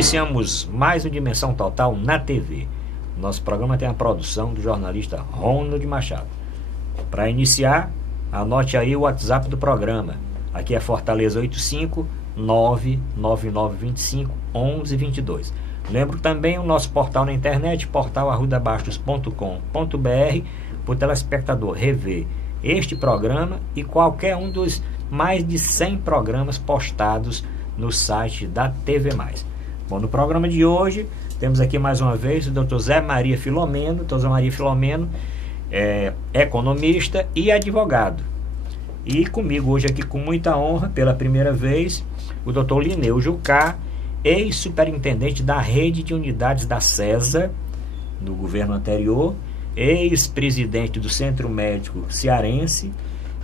Iniciamos mais um Dimensão Total na TV. Nosso programa tem a produção do jornalista Ronald Machado. Para iniciar, anote aí o WhatsApp do programa. Aqui é Fortaleza 85999251122. Lembro também o nosso portal na internet, portalarruidabastos.com.br, para o telespectador rever este programa e qualquer um dos mais de 100 programas postados no site da TV+. Bom, no programa de hoje, temos aqui mais uma vez o Dr. Zé Maria Filomeno. Dr. Zé Maria Filomeno é economista e advogado. E comigo hoje aqui com muita honra, pela primeira vez, o Dr. Lineu Jucá, ex-superintendente da rede de unidades da CESA, no governo anterior, ex-presidente do Centro Médico Cearense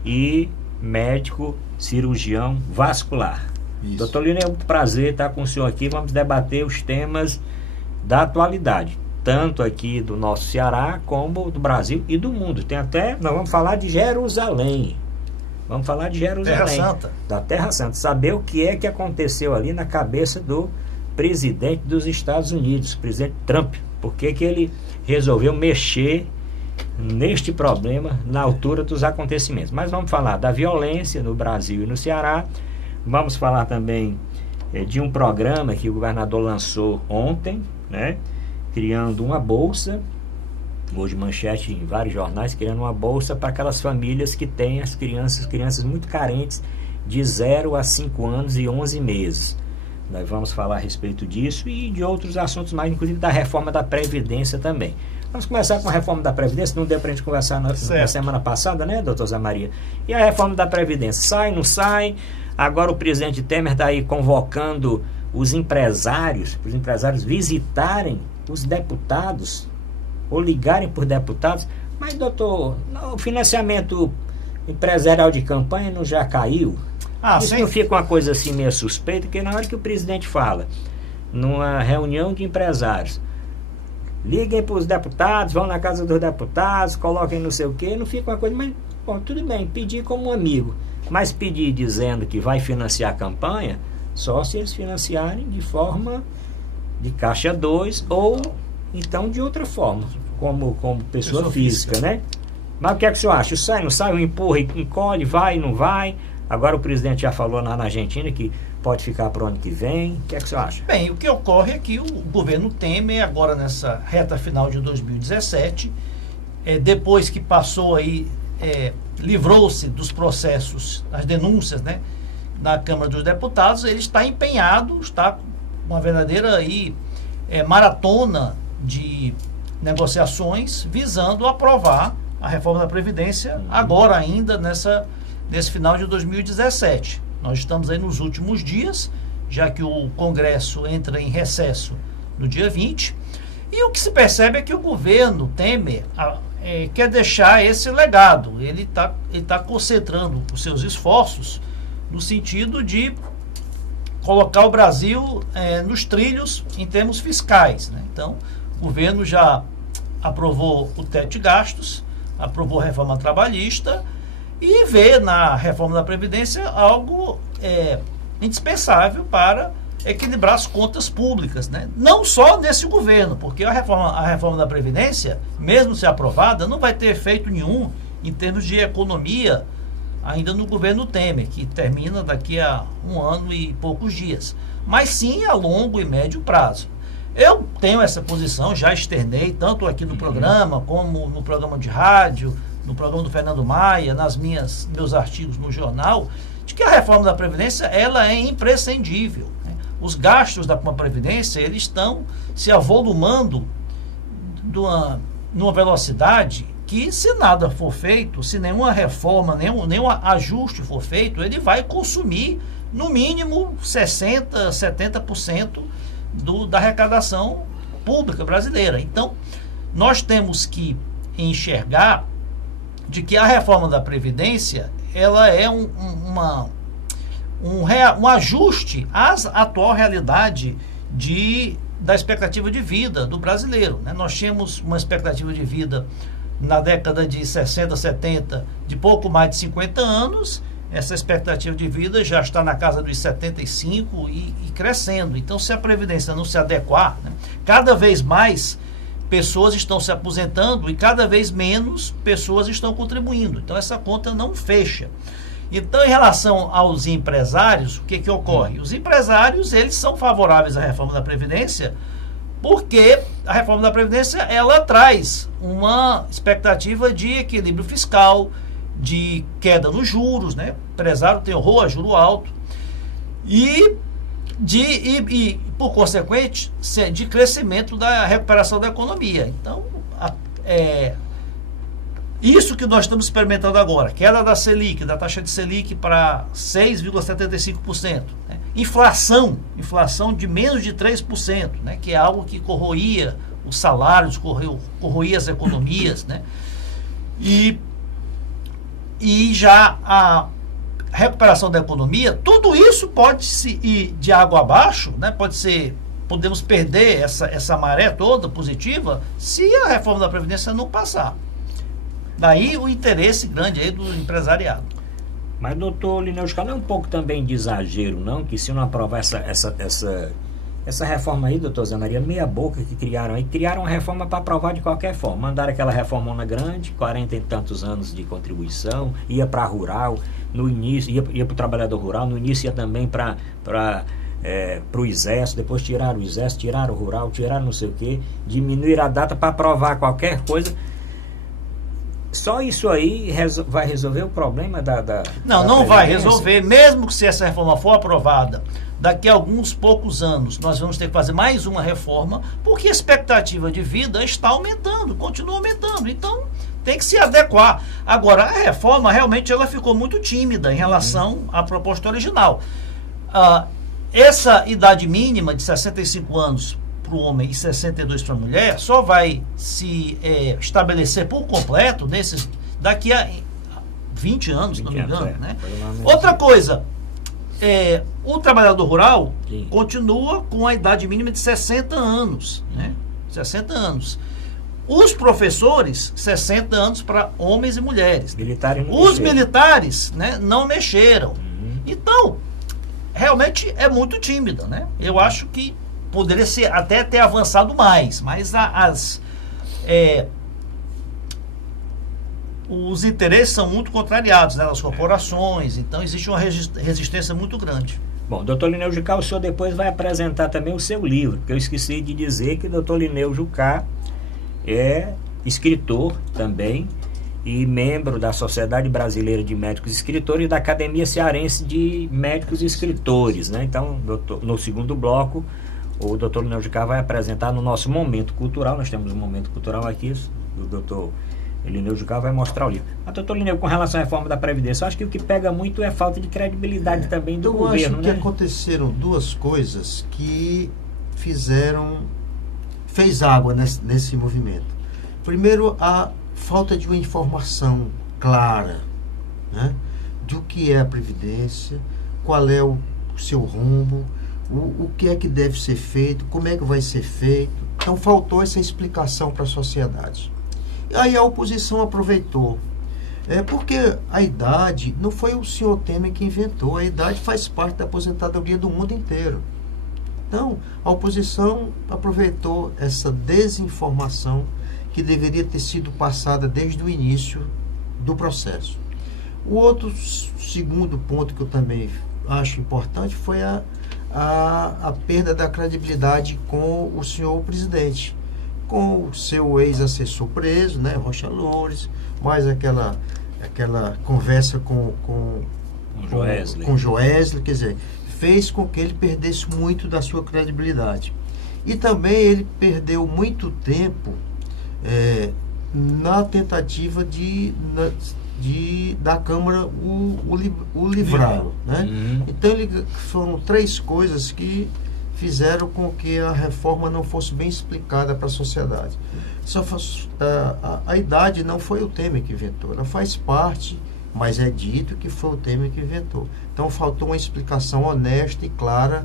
e médico cirurgião vascular. Isso. Doutor Lineu, é um prazer estar com o senhor aqui. Vamos debater os temas da atualidade, tanto aqui do nosso Ceará, como do Brasil e do mundo. Nós vamos falar de Jerusalém. Vamos falar de Jerusalém, Terra Santa. Da Terra Santa. Saber o que é que aconteceu ali na cabeça do presidente dos Estados Unidos, o presidente Trump. Por que ele resolveu mexer neste problema na altura dos acontecimentos. Mas vamos falar da violência no Brasil e no Ceará. Vamos falar também de um programa que o governador lançou ontem, né, criando uma bolsa. Hoje manchete em vários jornais, criando uma bolsa para aquelas famílias que têm as crianças muito carentes, de 0 a 5 anos e 11 meses. Nós vamos falar a respeito disso e de outros assuntos mais, inclusive da reforma da Previdência também. Vamos começar com a reforma da Previdência. Não deu para a gente conversar na semana passada, né, doutor Zé Maria? E a reforma da Previdência, sai, não sai? Agora o presidente Temer está aí convocando os empresários visitarem os deputados, ou ligarem por deputados. Mas, doutor, o financiamento empresarial de campanha não já caiu? Isso não fica uma coisa assim meio suspeita, porque na hora que o presidente fala, numa reunião de empresários, liguem para os deputados, vão na casa dos deputados, coloquem não sei o quê, não fica uma coisa, mas, bom, tudo bem, pedir como um amigo, mas pedir dizendo que vai financiar a campanha, só se eles financiarem de forma de caixa 2 ou então de outra forma, como pessoa física, né? Mas o que é que o senhor acha? Sai, não sai, empurra, encolhe, vai, não vai? Agora o presidente já falou na Argentina que pode ficar para o ano que vem. O que é que o senhor acha? Bem, o que ocorre é que o governo Temer, agora nessa reta final de 2017, depois que passou aí, livrou-se dos processos, as denúncias, né, na Câmara dos Deputados, ele está empenhado, está com uma verdadeira aí, maratona de negociações visando aprovar a reforma da Previdência agora ainda nesse final de 2017. Nós estamos aí nos últimos dias, já que o Congresso entra em recesso no dia 20, e o que se percebe é que o governo Temer quer deixar esse legado. Ele tá concentrando os seus esforços no sentido de colocar o Brasil nos trilhos em termos fiscais, né? Então, o governo já aprovou o teto de gastos, aprovou a reforma trabalhista e vê na reforma da Previdência algo indispensável para equilibrar as contas públicas, né? Não só nesse governo, porque a reforma da Previdência, mesmo se aprovada, não vai ter efeito nenhum em termos de economia ainda no governo Temer, que termina daqui a 1 ano e poucos dias, mas sim a longo e médio prazo. Eu tenho essa posição, já externei, tanto aqui no programa, como no programa de rádio, no programa do Fernando Maia, meus artigos no jornal, de que a reforma da Previdência ela é imprescindível, né? Os gastos da Previdência eles estão se avolumando numa velocidade que, se nada for feito, se nenhuma reforma, nenhum ajuste for feito, ele vai consumir no mínimo 60%, 70% da arrecadação pública brasileira. Então, nós temos que enxergar de que a reforma da Previdência ela é um ajuste à atual realidade da expectativa de vida do brasileiro, né? Nós tínhamos uma expectativa de vida na década de 60, 70 de pouco mais de 50 anos, essa expectativa de vida já está na casa dos 75 e crescendo. Então, se a Previdência não se adequar, né, cada vez mais pessoas estão se aposentando e cada vez menos pessoas estão contribuindo. Então, essa conta não fecha. Então, em relação aos empresários, o que ocorre? Os empresários, eles são favoráveis à reforma da Previdência porque a reforma da Previdência, ela traz uma expectativa de equilíbrio fiscal, de queda nos juros, né? O empresário tem horror a juro alto e por consequente, de crescimento da recuperação da economia. Então, isso que nós estamos experimentando agora, queda da Selic, da taxa de Selic para 6,75%, né? Inflação de menos de 3%, né? Que é algo que corroía os salários, corroía as economias, né? E já a recuperação da economia, tudo isso pode se ir de água abaixo, né? Podemos perder essa maré toda positiva se a reforma da Previdência não passar. Daí o interesse grande aí do empresariado. Mas, doutor Lineu Jucá, não é um pouco também de exagero, não? Que se não aprovar essa reforma aí, doutor Zé Maria, meia boca que criaram aí, criaram uma reforma para aprovar de qualquer forma. Mandaram aquela reformona grande, 40 e tantos anos de contribuição, ia para rural, no início, ia para o trabalhador rural, no início ia também para o exército, depois tiraram o exército, tiraram o rural, tiraram não sei o quê, diminuíram a data para aprovar qualquer coisa. Só isso aí vai resolver o problema Não vai resolver, mesmo que se essa reforma for aprovada, daqui a alguns poucos anos nós vamos ter que fazer mais uma reforma, porque a expectativa de vida está aumentando, continua aumentando, então tem que se adequar. Agora, a reforma realmente ela ficou muito tímida em relação à proposta original. Essa idade mínima de 65 anos para o homem e 62 para a mulher só vai se estabelecer por completo daqui a 20 anos, se não me engano. Né? Outra coisa, o trabalhador rural continua com a idade mínima de 60 anos. Né? 60 anos. Os professores, 60 anos para homens e mulheres. Os militares, né, não mexeram. Então, realmente é muito tímida. Né? Eu acho que poderia até ter avançado mais, mas os interesses são muito contrariados, né, nas corporações, então existe uma resistência muito grande. Bom, doutor Lineu Jucá, o senhor depois vai apresentar também o seu livro, porque eu esqueci de dizer que o doutor Lineu Jucá é escritor também e membro da Sociedade Brasileira de Médicos Escritores e da Academia Cearense de Médicos Escritores, né? Então, no segundo bloco, o doutor Lineu Jucá vai apresentar no nosso momento cultural. Nós temos um momento cultural aqui, o doutor Lineu Jucá vai mostrar o livro. Mas, doutor Lineu, com relação à reforma da Previdência, eu acho que o que pega muito é a falta de credibilidade também do governo. Eu acho que aconteceram duas coisas que fez água nesse movimento. Primeiro, a falta de uma informação clara, né, do que é a Previdência, qual é o seu rumo, o que é que deve ser feito, como é que vai ser feito. Então faltou essa explicação para a sociedade. E aí a oposição aproveitou. Porque a idade não foi o senhor Temer que inventou, a idade faz parte da aposentadoria do mundo inteiro. Então a oposição aproveitou essa desinformação que deveria ter sido passada desde o início do processo. O outro segundo ponto que eu também acho importante foi a perda da credibilidade com o senhor presidente, com o seu ex-assessor preso, né, Rocha Loures, mais aquela conversa com Joesley, quer dizer, fez com que ele perdesse muito da sua credibilidade. E também ele perdeu muito tempo na tentativa da Câmara o livrá-lo, né? Então foram três coisas que fizeram com que a reforma não fosse bem explicada para a sociedade. A idade não foi o Temer que inventou, ela faz parte, mas é dito que foi o Temer que inventou. Então faltou uma explicação honesta e clara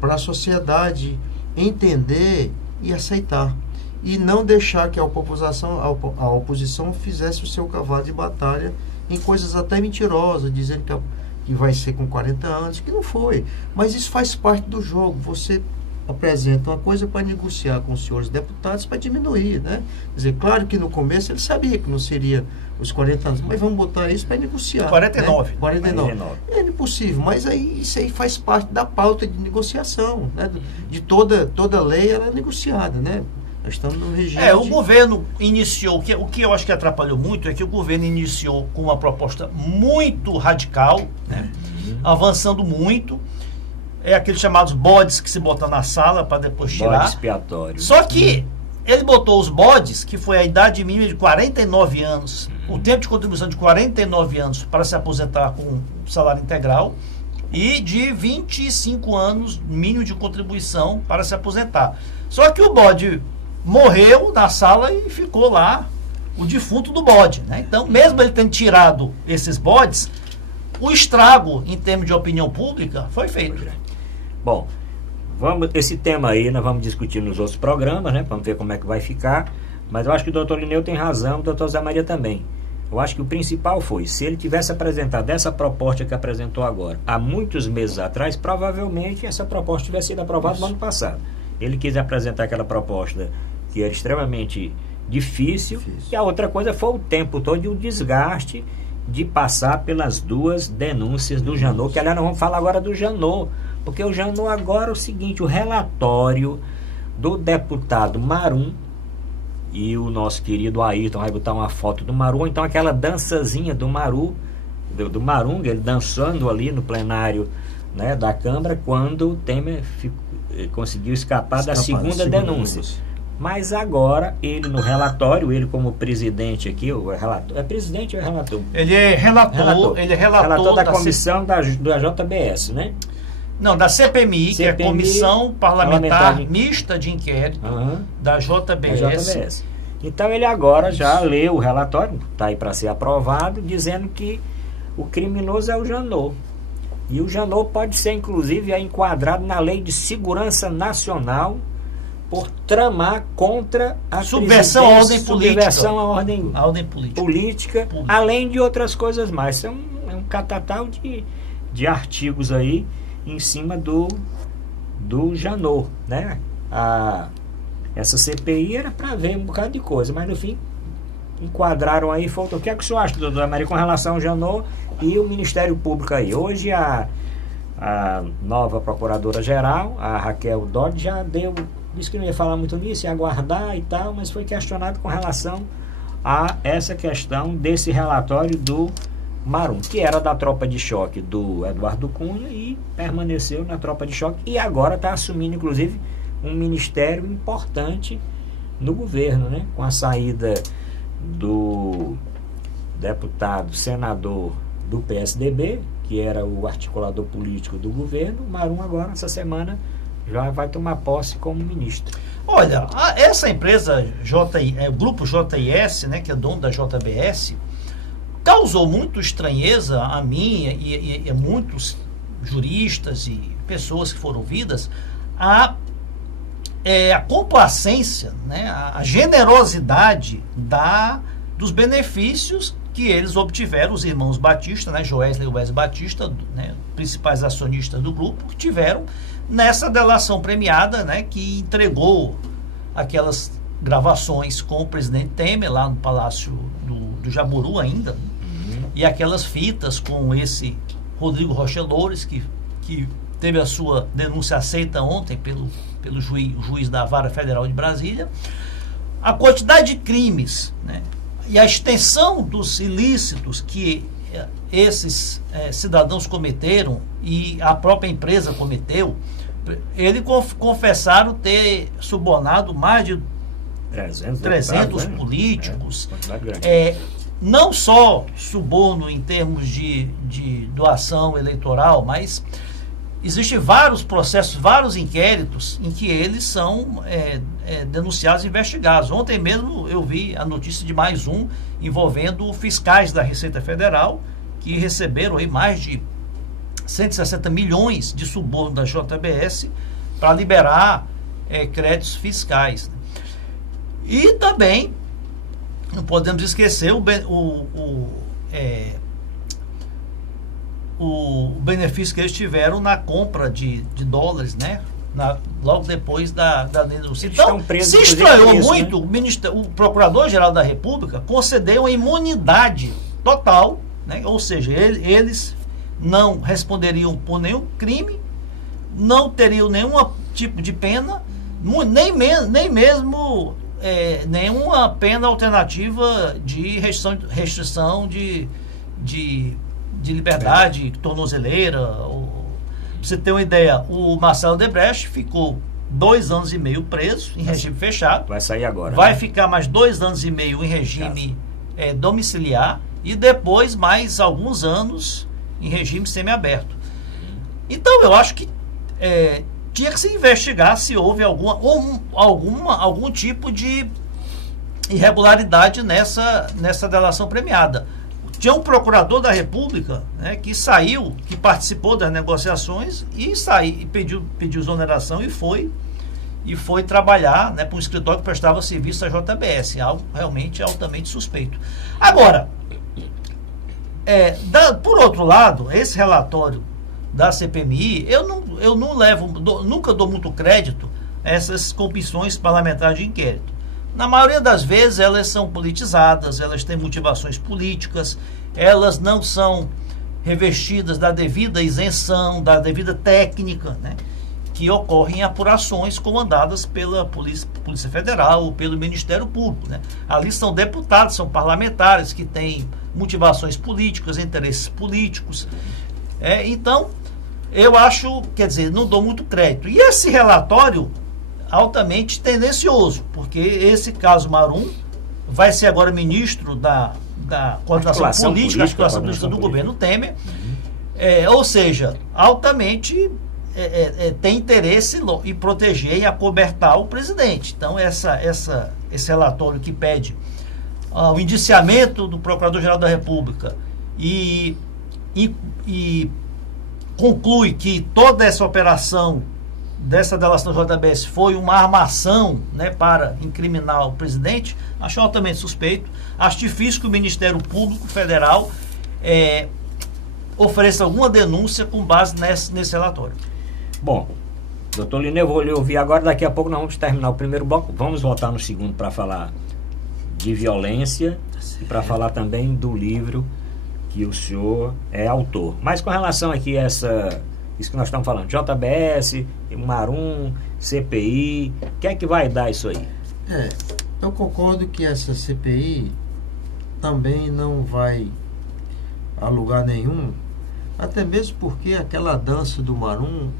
para a sociedade entender e aceitar, e não deixar que a oposição fizesse o seu cavalo de batalha em coisas até mentirosas, dizendo que vai ser com 40 anos, que não foi. Mas isso faz parte do jogo. Você apresenta uma coisa para negociar com os senhores deputados para diminuir, né? Quer dizer, claro que no começo ele sabia que não seria os 40 anos, mas vamos botar isso para negociar. 49. Né? 49. É impossível, mas aí isso aí faz parte da pauta de negociação, né? De toda lei ela é negociada, né? Nós estamos no regime. O governo iniciou, o que eu acho que atrapalhou muito é que o governo iniciou com uma proposta muito radical, né? Avançando muito. É aqueles chamados bodes que se botam na sala para depois tirar. Bode expiatório. Só que ele botou os bodes, que foi a idade mínima de 49 anos, o tempo de contribuição de 49 anos para se aposentar com salário integral, e de 25 anos mínimo de contribuição para se aposentar. Só que o bode morreu na sala e ficou lá o defunto do bode, né? Então, mesmo ele tendo tirado esses bodes, o estrago em termos de opinião pública foi feito. Bom, esse tema aí nós vamos discutir nos outros programas, né? Vamos ver como é que vai ficar. Mas eu acho que o doutor Lineu tem razão, o doutor Zé Maria também. Eu acho que o principal foi, se ele tivesse apresentado essa proposta que apresentou agora, há muitos meses atrás, provavelmente essa proposta tivesse sido aprovada no ano passado. Ele quis apresentar aquela proposta que era extremamente difícil. E a outra coisa foi o tempo todo e o desgaste de passar pelas duas denúncias do Janot, que aliás nós vamos falar agora do Janot, porque o Janot agora é o seguinte, o relatório do deputado Marum, e o nosso querido Ayrton vai botar uma foto do Marum, ou então aquela dançazinha do Marum, ele dançando ali no plenário, né, da Câmara, quando o Temer conseguiu escapar da segunda denúncia. Mas agora, ele no relatório, ele como presidente aqui, o relator, é presidente ou é relator? Ele é relator, ele é relator da comissão da JBS, né? Não, da CPMI, que é a Comissão Parlamentar Mista de Inquérito da JBS. Então ele agora já leu o relatório, está aí para ser aprovado, dizendo que o criminoso é o Janot. E o Janot pode ser, inclusive, enquadrado na Lei de Segurança Nacional por tramar contra a subversão à ordem política. Subversão à ordem política, além de outras coisas mais. Isso é um catatal de artigos aí em cima do Janot, né? Essa CPI era para ver um bocado de coisa, mas no fim enquadraram aí. O que é que o senhor acha, doutor Maria, com relação ao Janot e o Ministério Público aí? Hoje a nova procuradora-geral, a Raquel Dodge, já disse que não ia falar muito nisso, ia aguardar e tal, mas foi questionado com relação a essa questão desse relatório do Marum, que era da tropa de choque do Eduardo Cunha e permaneceu na tropa de choque e agora está assumindo, inclusive, um ministério importante no governo, né? Com a saída do deputado, senador do PSDB, que era o articulador político do governo, o Marum agora, essa semana, já vai tomar posse como ministro. Olha, essa empresa, o grupo JIS, né, que é dono da JBS, causou muito estranheza a mim e a muitos juristas e pessoas que foram ouvidas a complacência, né, a generosidade dos benefícios que eles obtiveram, os irmãos Batista, né, Joesley e Wesley Batista, né, principais acionistas do grupo, que tiveram nessa delação premiada, né, que entregou aquelas gravações com o presidente Temer lá no Palácio do Jaburu ainda, e aquelas fitas com esse Rodrigo Rocheloures, que teve a sua denúncia aceita ontem pelo juiz da Vara Federal de Brasília. A quantidade de crimes, né, e a extensão dos ilícitos que esses cidadãos cometeram e a própria empresa cometeu, eles confessaram ter subornado mais de 300 políticos. Não só suborno em termos de doação eleitoral, mas existem vários processos, vários inquéritos em que eles são denunciados e investigados. Ontem mesmo eu vi a notícia de mais um envolvendo fiscais da Receita Federal que receberam aí mais de 160 milhões de suborno da JBS para liberar créditos fiscais. E também não podemos esquecer o benefício que eles tiveram na compra de dólares, né? Logo depois da denúncia. Eles Então, estão presos, se inclusive, estranhou por isso, muito, né? o Procurador-Geral da República concedeu uma imunidade total, né? Ou seja, eles não responderiam por nenhum crime, não teriam nenhum tipo de pena, nem mesmo nenhuma pena alternativa de restrição de liberdade, tornozeleira. Pra você ter uma ideia, o Marcelo Odebrecht ficou 2 anos e meio preso em regime fechado. Vai sair agora. Vai né? ficar mais 2 anos e meio em regime domiciliar e depois mais alguns anos em regime semiaberto. Então eu acho que tinha que se investigar se houve algum tipo de irregularidade nessa delação premiada. Tinha um procurador da República, né, que participou das negociações e pediu exoneração e foi trabalhar, né, para um escritório que prestava serviço à JBS, algo realmente altamente suspeito. Agora, por outro lado, esse relatório da CPMI, eu nunca dou muito crédito a essas comissões parlamentares de inquérito. Na maioria das vezes elas são politizadas, elas têm motivações políticas, elas não são revestidas da devida isenção, da devida técnica, né, que ocorrem em apurações comandadas pela Polícia Federal ou pelo Ministério Público. Né. Ali são deputados, são parlamentares que têm motivações políticas, interesses políticos. Então, eu acho, não dou muito crédito. E esse relatório altamente tendencioso, porque esse caso Marum vai ser agora ministro da coordenação política do governo Temer, ou seja, altamente tem interesse em proteger e acobertar o presidente. Então esse relatório que pede o indiciamento do Procurador-Geral da República e conclui que toda essa operação dessa delação da JBS foi uma armação, né, para incriminar o presidente, acho altamente suspeito. Acho difícil que o Ministério Público Federal ofereça alguma denúncia com base nesse relatório. Bom, doutor Lineu, eu vou lhe ouvir agora, daqui a pouco nós vamos terminar o primeiro bloco, vamos voltar no segundo para falar de violência e para falar também do livro que o senhor é autor. Mas com relação aqui a isso que nós estamos falando, JBS, Marum, CPI, o que é que vai dar isso aí? Eu concordo que essa CPI também não vai a lugar nenhum, até mesmo porque aquela dança do Marum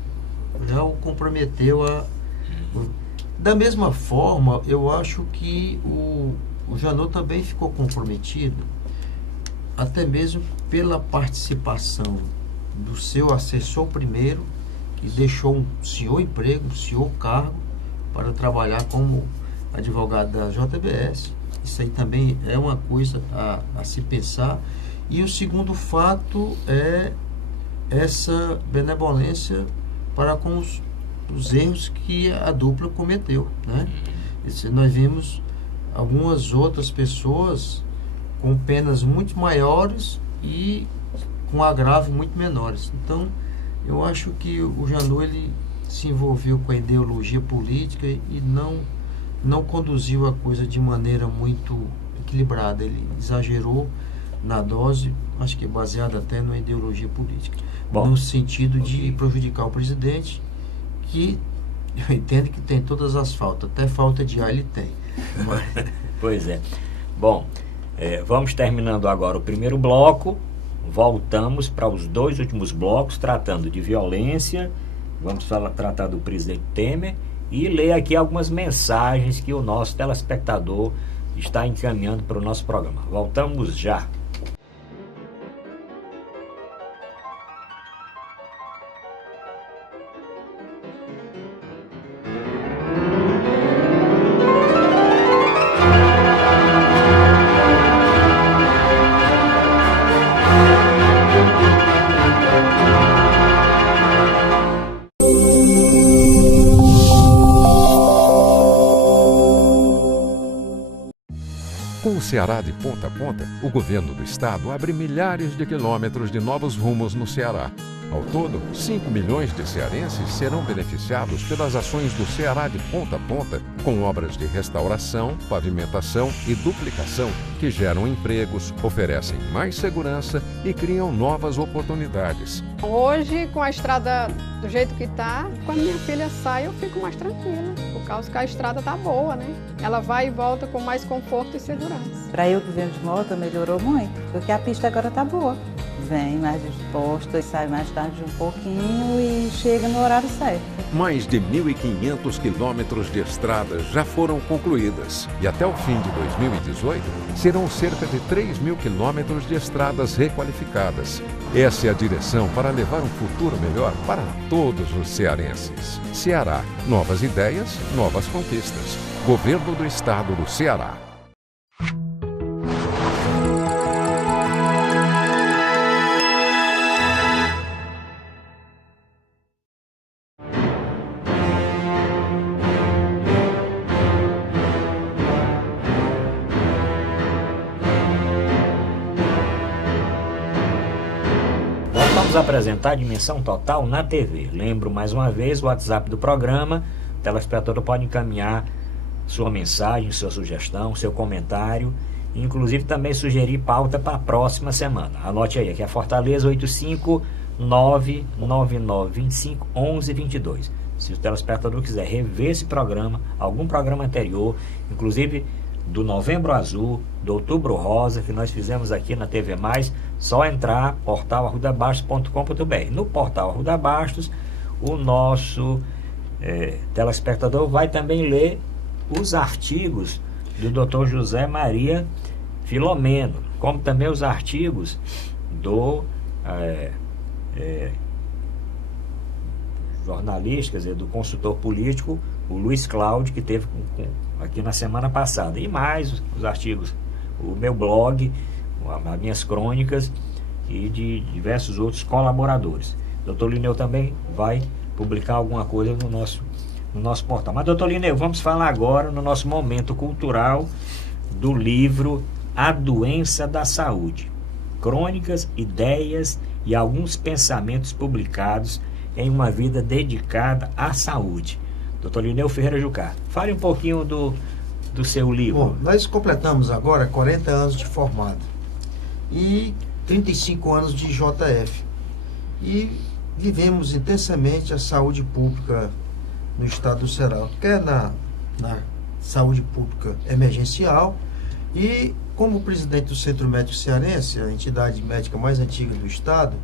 já o comprometeu Da mesma forma, eu acho que o Janot também ficou comprometido, até mesmo pela participação do seu assessor primeiro, que deixou um senhor emprego, um senhor cargo, para trabalhar como advogado da JBS. Isso aí também é uma coisa a se pensar. E o segundo fato é essa benevolência para com os erros que a dupla cometeu, né? Nós vimos algumas outras pessoas com penas muito maiores e com agravo muito menores. Então, eu acho que o Janot, ele se envolveu com a ideologia política e não conduziu a coisa de maneira muito equilibrada. Ele exagerou na dose, acho que baseada até na ideologia política. Bom, no sentido de prejudicar o presidente, que eu entendo que tem todas as faltas, até falta de ar ele tem. Pois é. Bom, vamos terminando agora o primeiro bloco, voltamos para os dois últimos blocos, tratando de violência, vamos tratar do presidente Temer e ler aqui algumas mensagens que o nosso telespectador está encaminhando para o nosso programa. Voltamos já. Com o Ceará de ponta a ponta, o governo do estado abre milhares de quilômetros de novos rumos no Ceará. Ao todo, 5 milhões de cearenses serão beneficiados pelas ações do Ceará de ponta a ponta, com obras de restauração, pavimentação e duplicação que geram empregos, oferecem mais segurança e criam novas oportunidades. Hoje, com a estrada do jeito que está, quando minha filha sai, eu fico mais tranquila, por causa que a estrada está boa, né? Ela vai e volta com mais conforto e segurança. Para eu que venho de moto, melhorou muito, porque a pista agora está boa. Vem mais disposto, sai mais tarde um pouquinho e chega no horário certo. Mais de 1.500 quilômetros de estradas já foram concluídas e até o fim de 2018 serão cerca de 3.000 quilômetros de estradas requalificadas. Essa é a direção para levar um futuro melhor para todos os cearenses. Ceará, novas ideias, novas conquistas. Governo do Estado do Ceará. Vamos apresentar a Dimensão Total na TV. Lembro mais uma vez o WhatsApp do programa. O telespectador pode encaminhar sua mensagem, sua sugestão, seu comentário, inclusive também sugerir pauta para a próxima semana. Anote aí, aqui é Fortaleza 85999251122. Se o telespectador quiser rever esse programa, algum programa anterior, inclusive do Novembro Azul, do Outubro Rosa, que nós fizemos aqui na TV+, só entrar portalarrudabastos.com.br. No portal Arruda Bastos, o nosso telespectador vai também ler os artigos do Dr. José Maria Filomeno, como também os artigos do jornalista, quer dizer, do consultor político, o Luiz Cláudio, que teve aqui na semana passada, e mais os artigos, o meu blog, as minhas crônicas e de diversos outros colaboradores. Dr. Lineu também vai publicar alguma coisa no nosso portal. Mas, Dr. Lineu, vamos falar agora no nosso momento cultural do livro A Doença da Saúde. Crônicas, ideias e alguns pensamentos publicados em uma vida dedicada à saúde. Dr. Lineu Ferreira Jucá, fale um pouquinho do seu livro. Bom, nós completamos agora 40 anos de formado e 35 anos de JF. E vivemos intensamente a saúde pública no estado do Ceará, quer na saúde pública emergencial, e como presidente do Centro Médico Cearense, a entidade médica mais antiga do estado,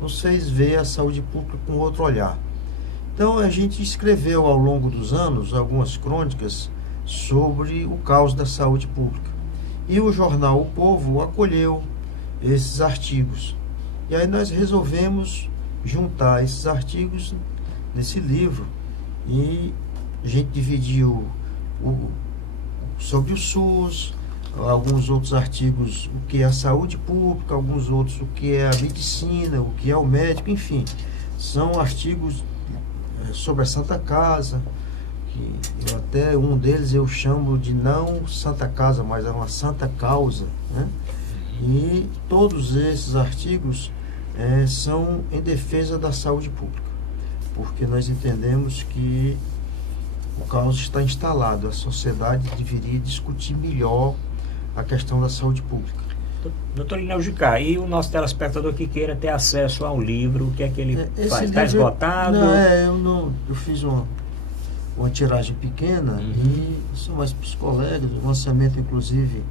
nos fez ver a saúde pública com outro olhar. Então a gente escreveu ao longo dos anos algumas crônicas sobre o caos da saúde pública. E o jornal O Povo acolheu esses artigos. E aí nós resolvemos juntar esses artigos nesse livro. E a gente dividiu sobre o SUS, alguns outros artigos o que é a saúde pública, alguns outros o que é a medicina, o que é o médico, enfim. São artigos sobre a Santa Casa, que até um deles eu chamo de não Santa Casa, mas é uma Santa Causa, né? E todos esses artigos são em defesa da saúde pública, porque nós entendemos que o caos está instalado, a sociedade deveria discutir melhor a questão da saúde pública. Doutor Lineu Jucá, e o nosso telespectador que queira ter acesso ao livro, o que é que ele faz? Está esgotado? Não, eu fiz uma tiragem pequena e são mais para os colegas, o lançamento, inclusive,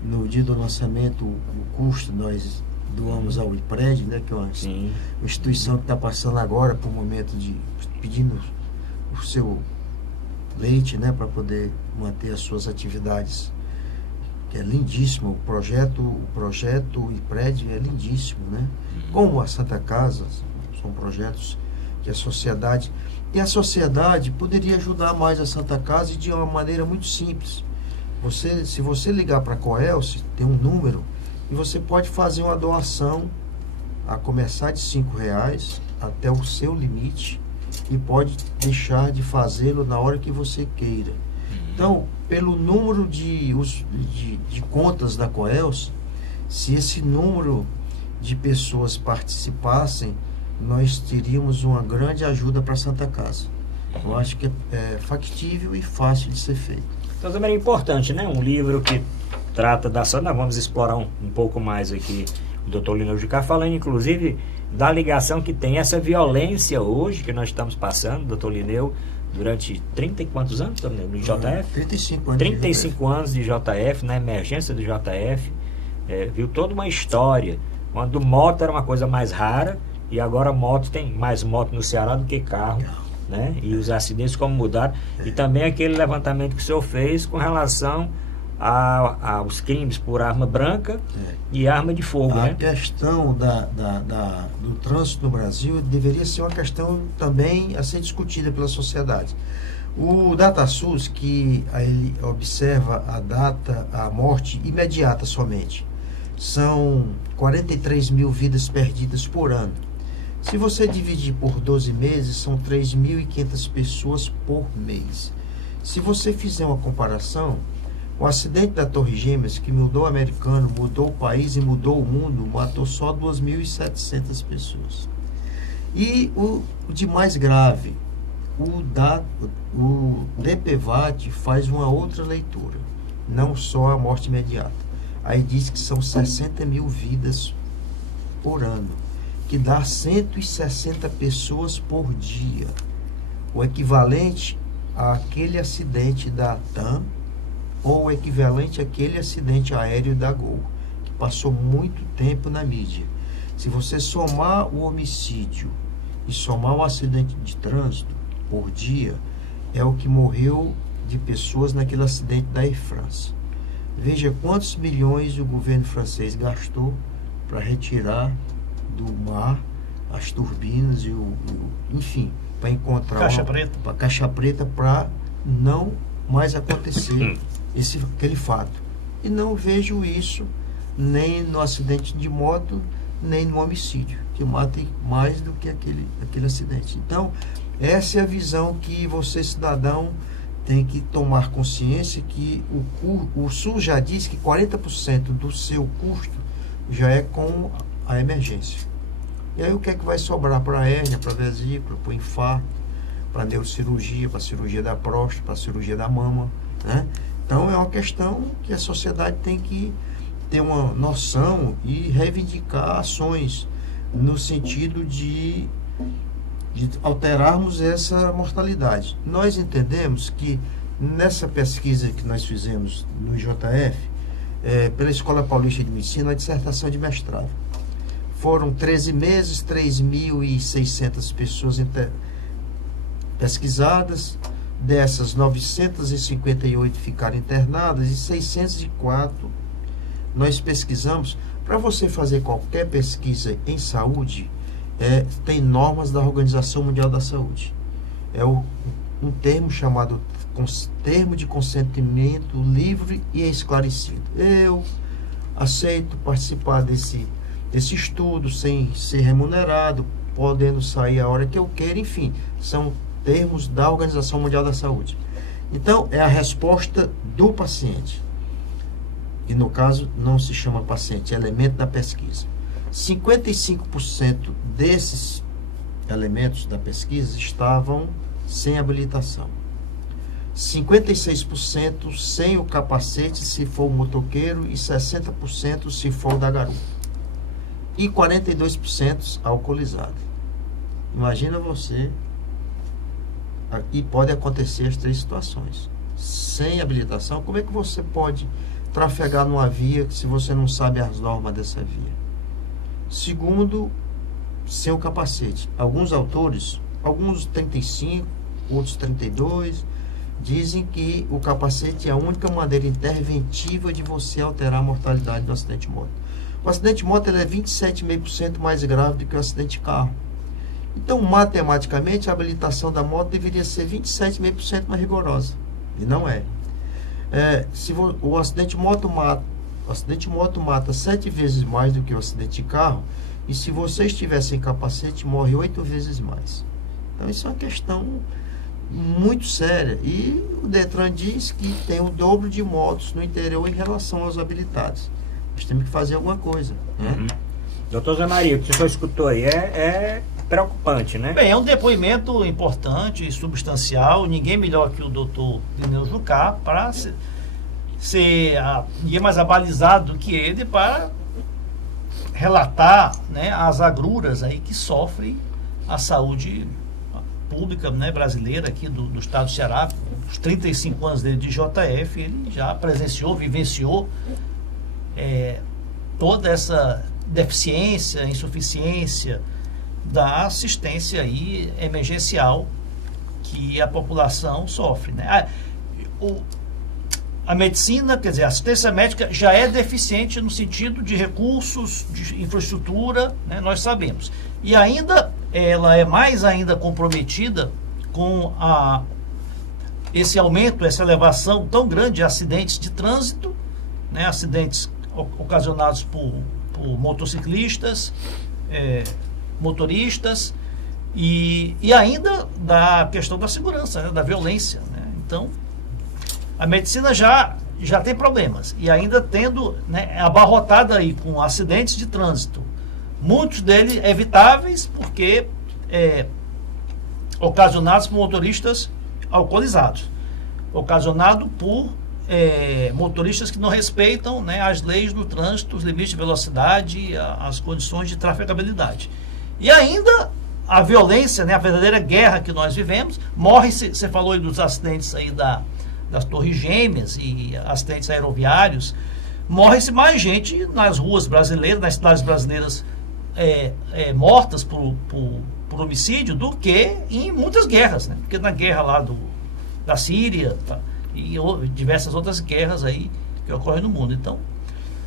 no dia do lançamento, o custo nós doamos ao IPRED, né, que é uma instituição que está passando agora por um momento de pedindo o seu leite, né, para poder manter as suas atividades, que é lindíssimo, o projeto IPRED é lindíssimo, né? Como a Santa Casa, são projetos que a sociedade poderia ajudar mais a Santa Casa, e de uma maneira muito simples. Se você ligar para a Coelce, tem um número, e você pode fazer uma doação a começar de R$5 até o seu limite, e pode deixar de fazê-lo na hora que você queira. Então, pelo número de contas da Coelce, se esse número de pessoas participassem, nós teríamos uma grande ajuda para a Santa Casa. Eu acho que é factível e fácil de ser feito. Então também é importante, né? Um livro que trata da saúde. Nós vamos explorar um pouco mais aqui o Dr. Lineu de Castro, falando inclusive da ligação que tem essa violência hoje que nós estamos passando, Dr. Lineu, durante 30 e quantos anos, Dr. Lineu, no JF? 35 anos. 35 anos de JF, na emergência do JF. Viu toda uma história, quando moto era uma coisa mais rara, e agora moto tem mais moto no Ceará do que carro, né? E os acidentes como mudaram. E também aquele levantamento que o senhor fez com relação aos crimes por arma branca e arma de fogo, A né? questão do trânsito no Brasil deveria ser uma questão também a ser discutida pela sociedade. O DataSUS, que ele observa a morte imediata somente, são 43 mil vidas perdidas por ano. Se você dividir por 12 meses, são 3.500 pessoas por mês. Se você fizer uma comparação, o acidente da Torre Gêmeas, que mudou o americano, mudou o país e mudou o mundo, matou só 2.700 pessoas. E o de mais grave, o DPVAT faz uma outra leitura, não só a morte imediata. Aí diz que são 60 mil vidas por ano, que dá 160 pessoas por dia, o equivalente àquele acidente da TAM ou o equivalente àquele acidente aéreo da Gol, que passou muito tempo na mídia. Se você somar o homicídio e somar o acidente de trânsito por dia, é o que morreu de pessoas naquele acidente da Air France. Veja quantos milhões o governo francês gastou para retirar do mar as turbinas e enfim, para encontrar caixa preta para não mais acontecer aquele fato. E não vejo isso nem no acidente de moto, nem no homicídio, que mata mais do que aquele acidente. Então, essa é a visão que você, cidadão, tem que tomar consciência, que o SUS já diz que 40% do seu custo já é com a emergência. E aí o que é que vai sobrar para a hérnia, para a vesícula, para o infarto, para a neurocirurgia, para a cirurgia da próstata, para a cirurgia da mama, né? Então é uma questão que a sociedade tem que ter uma noção e reivindicar ações no sentido de alterarmos essa mortalidade. Nós entendemos que nessa pesquisa que nós fizemos no JF, pela Escola Paulista de Medicina, a dissertação de mestrado, foram 13 meses, 3.600 pessoas pesquisadas, dessas 958 ficaram internadas e 604 nós pesquisamos. Para você fazer qualquer pesquisa em saúde, tem normas da Organização Mundial da Saúde. É um termo chamado termo de consentimento livre e esclarecido. Eu aceito participar desse estudo sem ser remunerado, podendo sair a hora que eu queira, enfim, são termos da Organização Mundial da Saúde. Então, é a resposta do paciente. E no caso, não se chama paciente, é elemento da pesquisa. 55% desses elementos da pesquisa estavam sem habilitação. 56% sem o capacete, se for o motoqueiro, e 60% se for o da garupa. E 42% alcoolizado. Imagina você, e pode acontecer as três situações. Sem habilitação, como é que você pode trafegar numa via se você não sabe as normas dessa via? Segundo, sem o capacete. Alguns autores, alguns 35, outros 32, dizem que o capacete é a única maneira interventiva de você alterar a mortalidade do acidente de moto. O acidente de moto é 27,5% mais grave do que o acidente de carro. Então, matematicamente, a habilitação da moto deveria ser 27,5% mais rigorosa. E não é. Se o acidente de moto mata 7 vezes mais do que o acidente de carro, e se você estiver sem capacete, morre 8 vezes mais. Então, isso é uma questão muito séria. E o Detran diz que tem o dobro de motos no interior em relação aos habilitados. Nós temos que fazer alguma coisa, né? Doutor Zé Maria, o que o senhor escutou aí é preocupante, né? Bem, é um depoimento importante e substancial. Ninguém melhor que o doutor Lineu Jucá para ninguém mais abalizado do que ele para relatar, né, as agruras aí que sofre a saúde pública, né, brasileira aqui do estado do Ceará. Os 35 anos dele de JF, ele já presenciou, vivenciou toda essa deficiência, insuficiência da assistência aí emergencial que a população sofre, né? A medicina, quer dizer, a assistência médica já é deficiente no sentido de recursos, de infraestrutura, né? Nós sabemos. E ainda, ela é mais ainda comprometida com esse aumento, essa elevação tão grande de acidentes de trânsito, né? Acidentes ocasionados por motociclistas, motoristas, e ainda da questão da segurança, né? Da violência, né? Então, a medicina já tem problemas, e ainda tendo, né, abarrotada aí com acidentes de trânsito, muitos deles evitáveis porque ocasionados por motoristas alcoolizados, ocasionado por motoristas que não respeitam, né, as leis do trânsito, os limites de velocidade, as condições de trafegabilidade. E ainda a violência, né, a verdadeira guerra que nós vivemos. Você falou aí dos acidentes aí das Torres Gêmeas e acidentes aeroviários. Morre-se mais gente nas ruas brasileiras, nas cidades brasileiras mortas por homicídio do que em muitas guerras, né? Porque na guerra lá da Síria e diversas outras guerras aí que ocorrem no mundo. Então,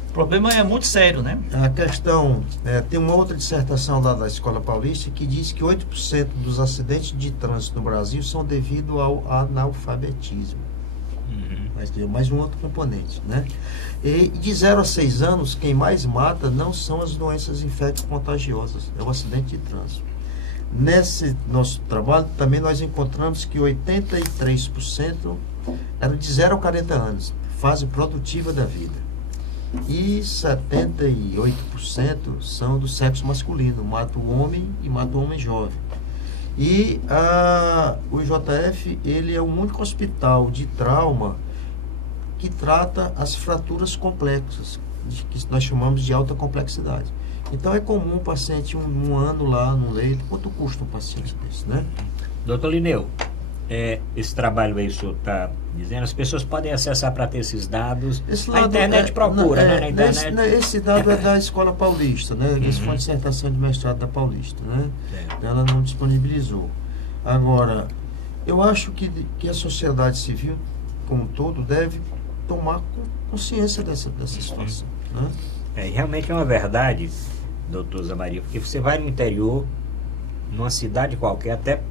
o problema é muito sério, né? A questão, tem uma outra dissertação lá da Escola Paulista que diz que 8% dos acidentes de trânsito no Brasil são devido ao analfabetismo. Mas tem mais um outro componente, né? E de 0 a 6 anos, quem mais mata não são as doenças infecto-contagiosas, é o acidente de trânsito. Nesse nosso trabalho, também nós encontramos que 83% eram de 0 a 40 anos, fase produtiva da vida. E 78% são do sexo masculino, mata o homem e mata o homem jovem. E o IJF, ele é o único hospital de trauma que trata as fraturas complexas, que nós chamamos de alta complexidade. Então é comum um paciente um ano lá no leito. Quanto custa um paciente desse, né? Doutor Lineu, esse trabalho aí o senhor está dizendo, as pessoas podem acessar para ter esses dados. A internet procura, né? Na internet. Esse dado é da Escola Paulista, né? Esse foi uma dissertação de mestrado da Paulista, né? Ela não disponibilizou. Agora, eu acho que a sociedade civil, como um todo, deve tomar consciência dessa situação, né? Realmente é uma verdade, doutor Zé Maria, porque você vai no interior, numa cidade qualquer, até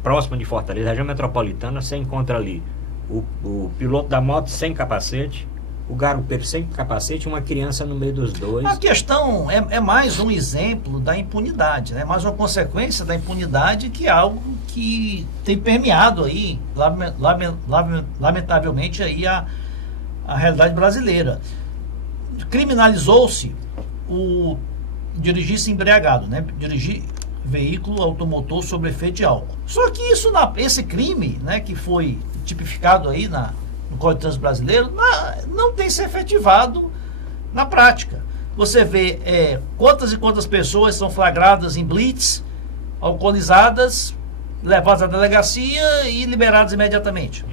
próxima de Fortaleza, região metropolitana, você encontra ali o piloto da moto sem capacete, o garupeiro sem capacete e uma criança no meio dos dois. A questão é mais um exemplo da impunidade, né? Mais uma consequência da impunidade, que é algo que tem permeado aí, lamentavelmente, aí a realidade brasileira. Criminalizou-se o dirigir-se embriagado, né? Dirigir veículo automotor sob efeito de álcool. Só que esse crime, né, que foi tipificado aí no Código de Trânsito Brasileiro, não tem se efetivado na prática. Você vê quantas e quantas pessoas são flagradas em blitz, alcoolizadas, levadas à delegacia e liberadas imediatamente.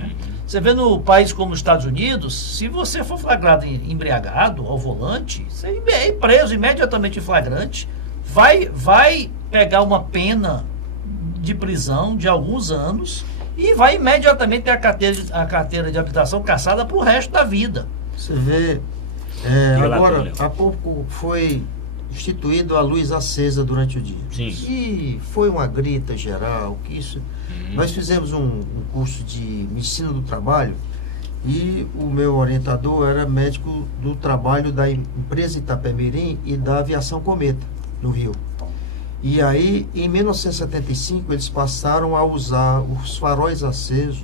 Você vê no país como os Estados Unidos, se você for flagrado embriagado ao volante, você é preso imediatamente em flagrante, vai pegar uma pena de prisão de alguns anos e vai imediatamente ter a carteira de habilitação cassada para o resto da vida. Você vê, agora, há pouco foi instituído a luz acesa durante o dia. Sim. E foi uma grita geral, que isso... Nós fizemos um curso de medicina do trabalho e o meu orientador era médico do trabalho da empresa Itapemirim e da aviação Cometa, no Rio. E aí, em 1975, eles passaram a usar os faróis acesos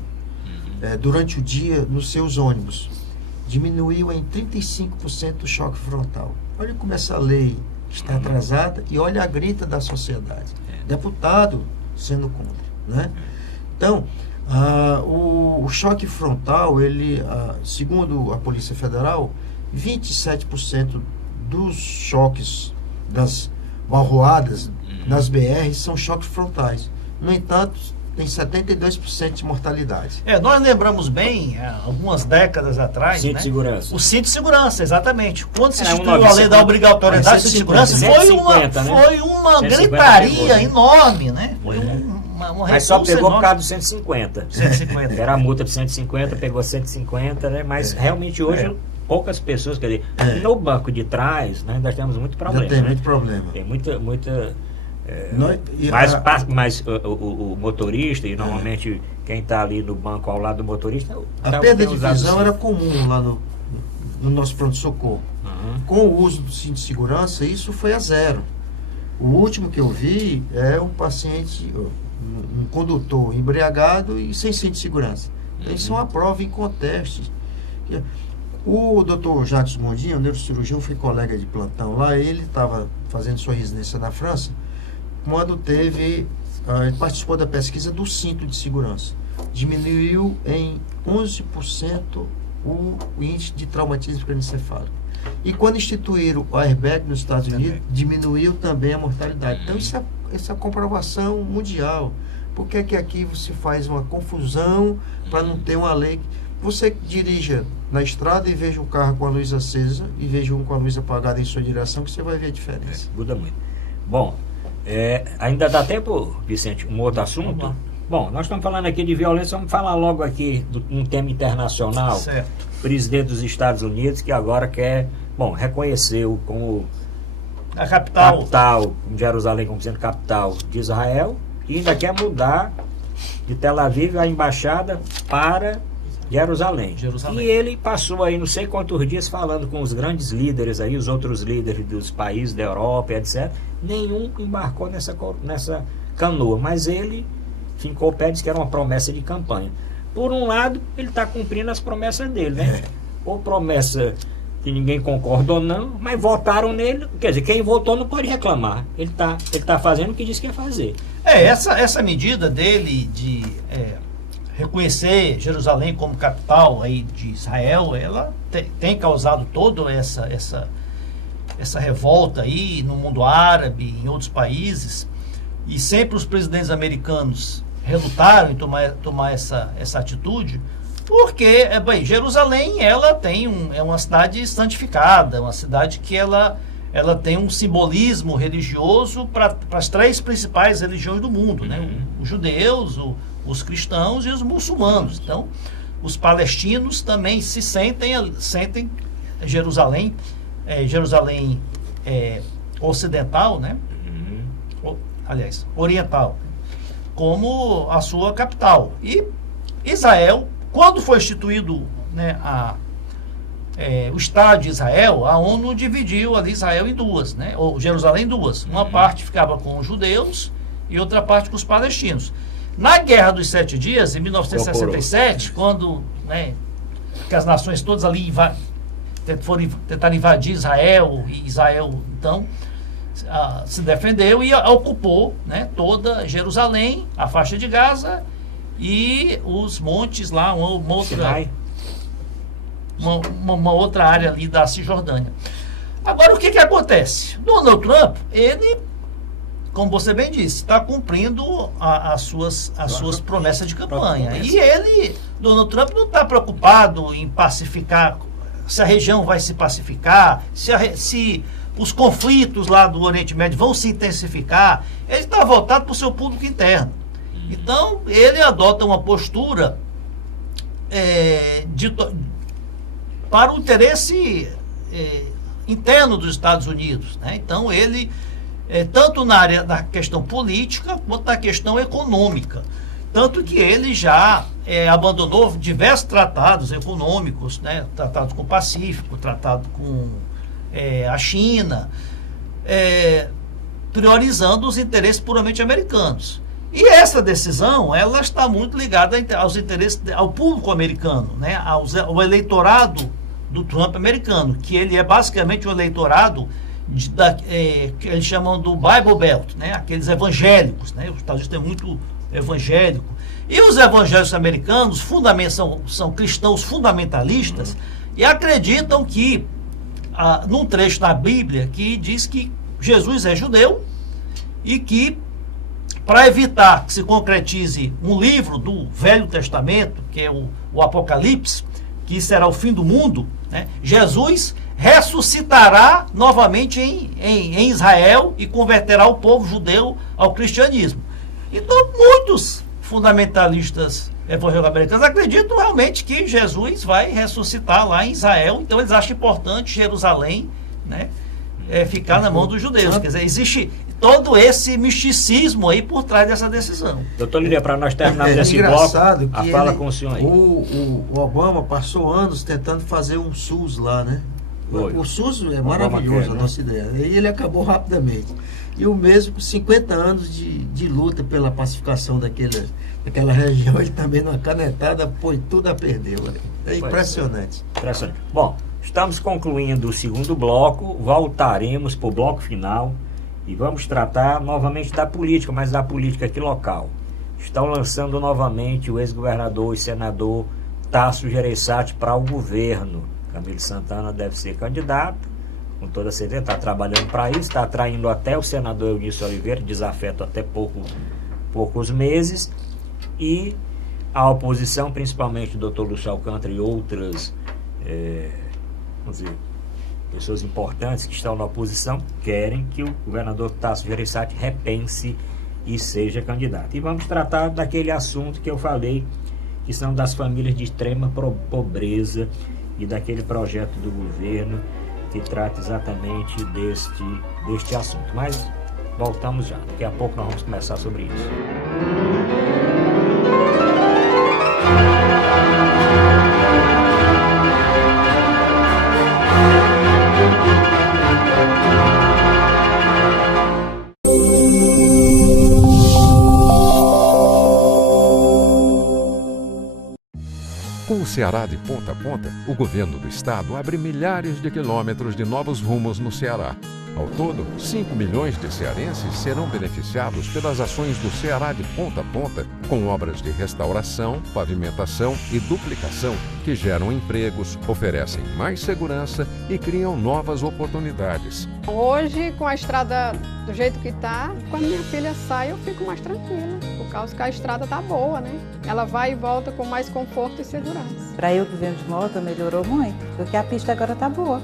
durante o dia nos seus ônibus. Diminuiu em 35% o choque frontal. Olha como essa lei está atrasada e olha a grita da sociedade. Deputado sendo contra, né? Então, o choque frontal, ele, segundo a Polícia Federal, 27% dos choques das arruadas nas BRs são choques frontais. No entanto, tem 72% de mortalidade. Nós lembramos bem, algumas décadas atrás, Cinto de segurança. O cinto de segurança, exatamente. Quando se Era instituiu a lei da obrigatoriedade de segurança, foi uma 150, gritaria né? enorme, né? Foi uma Mas só pegou enorme. por causa do 150. 150. Era a multa de 150, pegou 150, né? Mas realmente hoje poucas pessoas, quer dizer, no banco de trás, né, nós temos muito problema. Já tem né? muito problema. Tem muita Nós- mas o motorista, e normalmente quem está ali no banco ao lado do motorista... A perda de visão era comum lá no nosso pronto-socorro. Com o uso do cinto de segurança, isso foi a zero. O último que eu vi é um paciente, um condutor embriagado e sem cinto de segurança. Então, isso é uma prova inconteste. O Dr. Jacques Mondin, o neurocirurgião, foi colega de plantão lá. Ele estava fazendo sua residência na França quando ele participou da pesquisa do cinto de segurança. Diminuiu em 11% o índice de traumatismo crânioencefálico. E quando instituíram o airbag nos Estados Unidos, diminuiu também a mortalidade. Então, isso é comprovação mundial. Por que aqui você faz uma confusão para não ter uma lei? Você dirija na estrada e veja um carro com a luz acesa e veja um com a luz apagada em sua direção, que você vai ver a diferença. Muda muito. Bom, ainda dá tempo, Vicente, um outro assunto? Bom, nós estamos falando aqui de violência, vamos falar logo aqui de um tema internacional. Certo. Presidente dos Estados Unidos, que agora quer, reconheceu como A capital. Jerusalém como sendo capital de Israel, e ainda quer mudar de Tel Aviv a embaixada para Jerusalém. E ele passou aí não sei quantos dias falando com os grandes líderes aí, os outros líderes dos países da Europa, etc. Nenhum embarcou nessa canoa, mas ele fincou o pé, disse que era uma promessa de campanha. Por um lado, ele está cumprindo as promessas dele, né? Ou promessa que ninguém concorda ou não, mas votaram nele, quer dizer, quem votou não pode reclamar. Ele tá fazendo o que disse que ia fazer. Essa medida dele de reconhecer Jerusalém como capital aí de Israel, ela tem causado toda essa revolta aí no mundo árabe, em outros países, e sempre os presidentes americanos relutaram em tomar essa atitude, porque Jerusalém ela é uma cidade santificada, uma cidade que ela tem um simbolismo religioso para as três principais religiões do mundo, né? Os judeus, os cristãos e os muçulmanos. Então, os palestinos também sentem Jerusalém ocidental, né? Aliás, oriental, como a sua capital. E Israel, quando foi instituído, né, o Estado de Israel, a ONU dividiu ali Israel em duas, né, ou Jerusalém em duas. Uma parte ficava com os judeus e outra parte com os palestinos. Na Guerra dos 7 Dias, em 1967, quando, né, que as nações todas ali foram tentar invadir Israel, e Israel, então, se defendeu e ocupou, né, toda Jerusalém, a faixa de Gaza e os montes lá, uma outra área ali da Cisjordânia. Agora, o que acontece? Donald Trump, ele, como você bem disse, está cumprindo as suas promessas de campanha. E Donald Trump, não está preocupado em pacificar, se a região vai se pacificar, se os conflitos lá do Oriente Médio vão se intensificar. Ele está voltado para o seu público interno. Então, ele adota uma postura para o interesse interno dos Estados Unidos, né? Então, ele, tanto na área da questão política, quanto na questão econômica. Tanto que ele já abandonou diversos tratados econômicos, né? Tratado com o Pacífico, tratado com a China. priorizando os interesses puramente americanos. E essa decisão, ela está muito ligada aos interesses, ao público americano, né? Ao eleitorado do Trump americano, que ele é basicamente um eleitorado que eles chamam do Bible Belt, né? Aqueles evangélicos, né? Os Estados Unidos tem muito evangélico. E os evangélicos americanos são cristãos fundamentalistas e acreditam que, num trecho da Bíblia que diz que Jesus é judeu e que, para evitar que se concretize um livro do Velho Testamento, que é o Apocalipse, que será o fim do mundo, né? Jesus ressuscitará novamente em Israel e converterá o povo judeu ao cristianismo. Então, muitos fundamentalistas evangélicos americanos acreditam realmente que Jesus vai ressuscitar lá em Israel. Então, eles acham importante Jerusalém, né, ficar na mão dos judeus. Quer dizer, existe todo esse misticismo aí por trás dessa decisão. Doutor Lídia, para nós terminarmos esse bloco, a fala com o senhor aí. O Obama passou anos tentando fazer um SUS lá, né? Foi. O SUS é maravilhoso, a nossa ideia. E ele acabou rapidamente. E o mesmo, 50 anos de luta pela pacificação daquela região, ele também numa canetada pôs tudo a perder. É impressionante. Impressionante. Bom, estamos concluindo o segundo bloco, voltaremos para o bloco final e vamos tratar novamente da política, mas da política aqui local. Estão lançando novamente o ex-governador e senador Tasso Gereissati para o governo. Camilo Santana deve ser candidato, com toda certeza, está trabalhando para isso, está atraindo até o senador Eunício Oliveira, desafeto até poucos meses, e a oposição, principalmente o doutor Lúcio Alcântara e outras vamos dizer, pessoas importantes que estão na oposição, querem que o governador Tasso Gereissati repense e seja candidato. E vamos tratar daquele assunto que eu falei, que são das famílias de extrema pobreza, e daquele projeto do governo que trata exatamente deste assunto. Mas voltamos já. Daqui a pouco nós vamos começar sobre isso. Com o Ceará de ponta a ponta, o governo do estado abre milhares de quilômetros de novos rumos no Ceará. Ao todo, 5 milhões de cearenses serão beneficiados pelas ações do Ceará de ponta a ponta, com obras de restauração, pavimentação e duplicação que geram empregos, oferecem mais segurança e criam novas oportunidades. Hoje, com a estrada do jeito que está, quando minha filha sai, eu fico mais tranquila, por causa que a estrada está boa, né? Ela vai e volta com mais conforto e segurança. Para eu que venho de moto, melhorou muito, porque a pista agora está boa.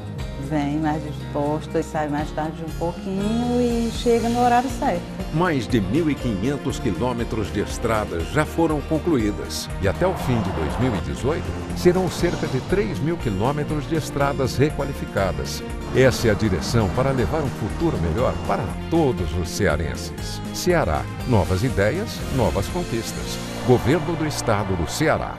Vem mais disposta, sai mais tarde um pouquinho e chega no horário certo. Mais de 1.500 quilômetros de estradas já foram concluídas e até o fim de 2018 serão cerca de 3.000 quilômetros de estradas requalificadas. Essa é a direção para levar um futuro melhor para todos os cearenses. Ceará, novas ideias, novas conquistas. Governo do Estado do Ceará.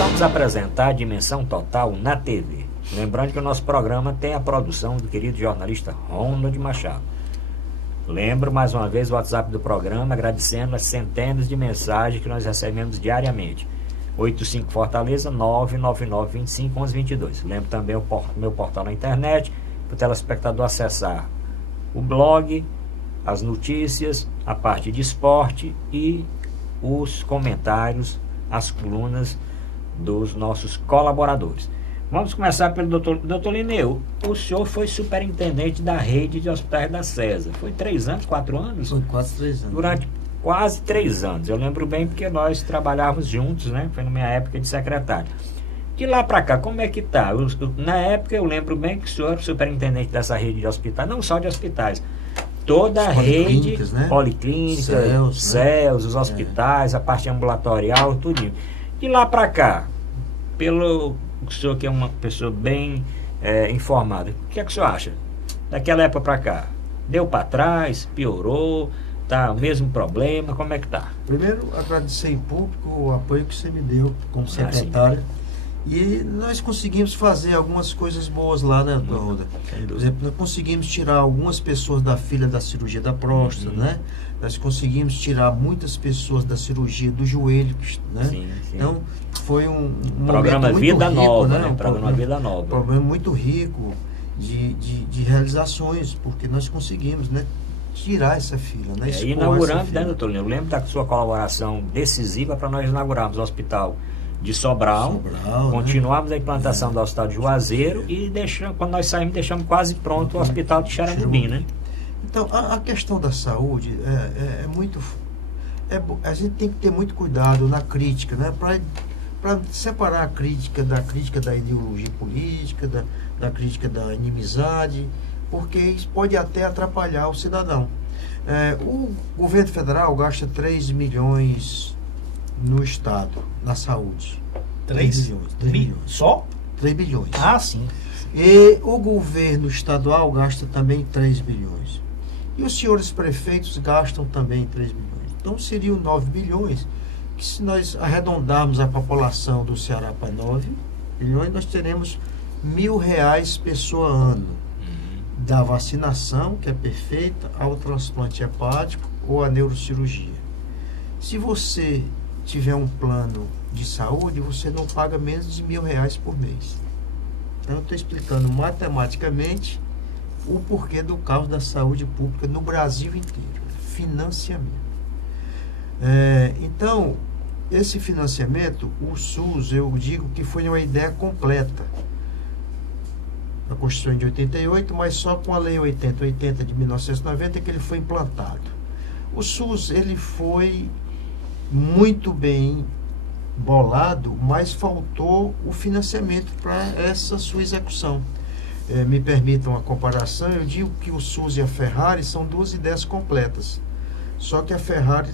Vamos apresentar a Dimensão Total na TV. Lembrando que o nosso programa tem a produção do querido jornalista Ronald Machado. Lembro mais uma vez o WhatsApp do programa, agradecendo as centenas de mensagens que nós recebemos diariamente. 85 Fortaleza 999251122. Lembro também o meu portal na internet, para o telespectador acessar o blog, as notícias, a parte de esporte e os comentários, as colunas dos nossos colaboradores. Vamos começar pelo doutor Lineu. O senhor foi superintendente da rede de hospitais da CESA. Foi 3 anos, 4 anos? Foi quase 3 anos. Durante quase 3 anos. Eu lembro bem porque nós trabalhávamos juntos, né? Foi na minha época de secretário. De lá para cá, como é que tá? Na época eu lembro bem que o senhor era superintendente dessa rede de hospitais, não só de hospitais, toda a rede, né? Policlínica, CELS, os hospitais, a parte ambulatorial, tudinho. De lá para cá, o senhor que é uma pessoa bem informada, o que é que o senhor acha? Daquela época para cá, deu para trás, piorou, tá o mesmo problema, como é que tá? Primeiro, agradecer em público o apoio que você me deu como secretário. E nós conseguimos fazer algumas coisas boas lá, né, doutor Roda? Por exemplo, nós conseguimos tirar algumas pessoas da fila da cirurgia da próstata, né? Nós conseguimos tirar muitas pessoas da cirurgia do joelho, né? Sim. Então, foi um programa momento Vida muito rico, Nova, né? Programa Vida Nova. Um programa muito rico de realizações, porque nós conseguimos, né, tirar essa fila, né? E inauguramos, né, doutor Lino? Eu lembro da sua colaboração decisiva para nós inaugurarmos o hospital de Sobral, continuamos, né, a implantação do hospital de Juazeiro e quando nós saímos, deixamos quase pronto o hospital de Xaramubim, né? Então, a questão da saúde a gente tem que ter muito cuidado na crítica, né? Para separar a crítica da ideologia política, da crítica da inimizade, porque isso pode até atrapalhar o cidadão. O governo federal gasta 3 milhões no Estado, na saúde. 3 bilhões. Só? 3 bilhões. Ah, sim. E o governo estadual gasta também 3 bilhões. E os senhores prefeitos gastam também 3 bilhões. Então seriam 9 bilhões, que se nós arredondarmos a população do Ceará para 9 bilhões, nós teremos R$1.000 pessoa ano. Da vacinação, que é perfeita, ao transplante hepático ou à neurocirurgia. Se você tiver um plano de saúde, você não paga menos de R$1.000 por mês. Então, eu estou explicando matematicamente o porquê do caos da saúde pública no Brasil inteiro. Financiamento. Então, esse financiamento, o SUS, eu digo que foi uma ideia completa. A Constituição de 88, mas só com a Lei 8080 de 1990 que ele foi implantado. O SUS, ele foi muito bem bolado, mas faltou o financiamento para essa sua execução. Me permitam a comparação, eu digo que o SUS e a Ferrari são duas ideias completas. Só que a Ferrari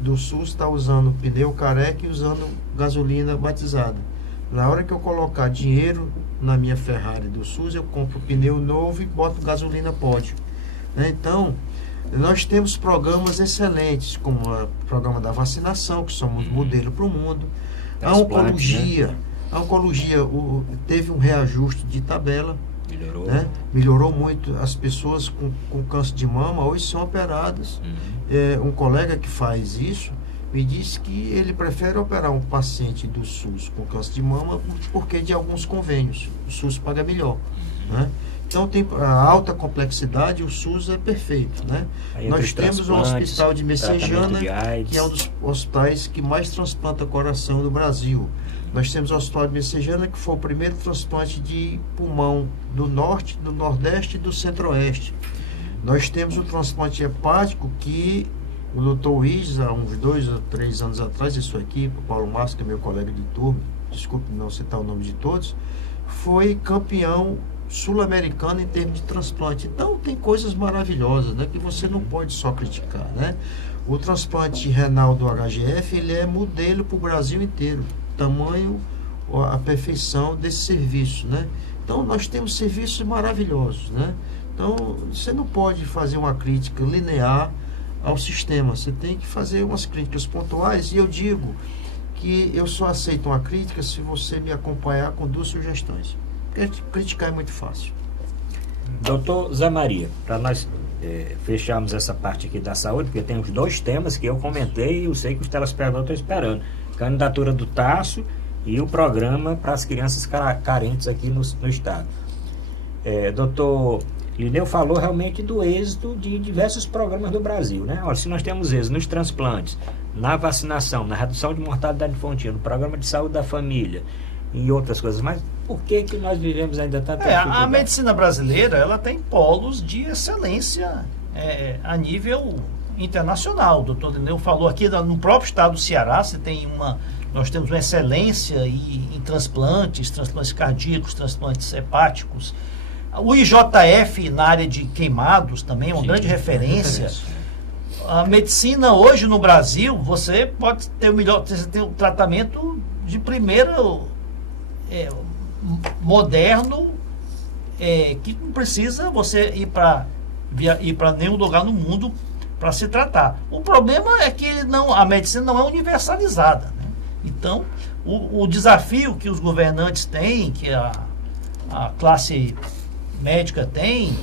do SUS está usando pneu careca e usando gasolina batizada. Na hora que eu colocar dinheiro na minha Ferrari do SUS, eu compro pneu novo e boto gasolina pódio. Então, nós temos programas excelentes, como o programa da vacinação, que somos modelo para o mundo. A oncologia, teve um reajuste de tabela. Melhorou. Né? Melhorou muito. As pessoas com câncer de mama hoje são operadas. Um colega que faz isso me disse que ele prefere operar um paciente do SUS com câncer de mama porque de alguns convênios o SUS paga melhor. Né? Então tem a alta complexidade, o SUS é perfeito. Né? Nós temos o hospital de Messejana, que é um dos hospitais que mais transplanta coração do Brasil. Nós temos o hospital de Messejana, que foi o primeiro transplante de pulmão do Norte, do Nordeste e do Centro-Oeste. Nós temos o transplante hepático que o doutor Luiz, há uns 2 ou 3 anos atrás, isso aqui, o Paulo Márcio, que é meu colega de turma, desculpe não citar o nome de todos, foi campeão sul-americano em termos de transplante. Então tem coisas maravilhosas, né, que você não pode só criticar, né? O transplante renal do HGF, ele é modelo para o Brasil inteiro, tamanho, a perfeição desse serviço, né? Então nós temos serviços maravilhosos, né? Então você não pode fazer uma crítica linear ao sistema, você tem que fazer umas críticas pontuais, e eu digo que eu só aceito uma crítica se você me acompanhar com 2 sugestões. Porque criticar é muito fácil. Doutor Zé Maria, para nós fecharmos essa parte aqui da saúde, porque tem os 2 temas que eu comentei e eu sei que os telespectadores estão esperando: candidatura do Tasso e o programa para as crianças carentes aqui no estado. Doutor Lineu falou realmente do êxito de diversos programas do Brasil, né? Olha, se nós temos êxito nos transplantes, na vacinação, na redução de mortalidade infantil, no programa de saúde da família e outras coisas, mas por que nós vivemos ainda tanta dificuldade? A medicina brasileira, ela tem polos de excelência a nível internacional. O doutor Lineu falou aqui, no próprio estado do Ceará, nós temos uma excelência em transplantes cardíacos, transplantes hepáticos. O IJF na área de queimados também é uma grande referência. A medicina hoje no Brasil, você pode ter você tem um tratamento de primeira moderno, que não precisa você ir para nenhum lugar no mundo para se tratar. O problema é que a medicina não é universalizada, né? Então, o desafio que os governantes têm, que a classe médica tem,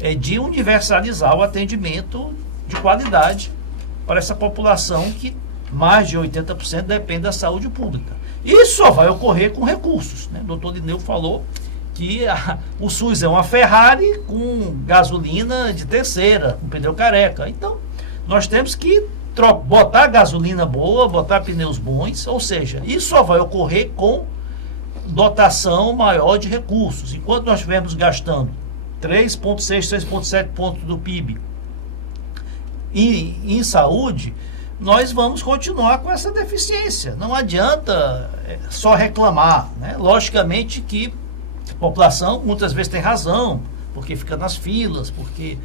é de universalizar o atendimento de qualidade para essa população que mais de 80% depende da saúde pública. Isso só vai ocorrer com recursos, né? O doutor Lineu falou que o SUS é uma Ferrari com gasolina de terceira, com pneu careca. Então, nós temos que botar gasolina boa, botar pneus bons, ou seja, isso só vai ocorrer com dotação maior de recursos. Enquanto nós estivermos gastando 3,6, 3,7 pontos do PIB em saúde, nós vamos continuar com essa deficiência. Não adianta só reclamar, né? Logicamente que a população muitas vezes tem razão, porque fica nas filas, porque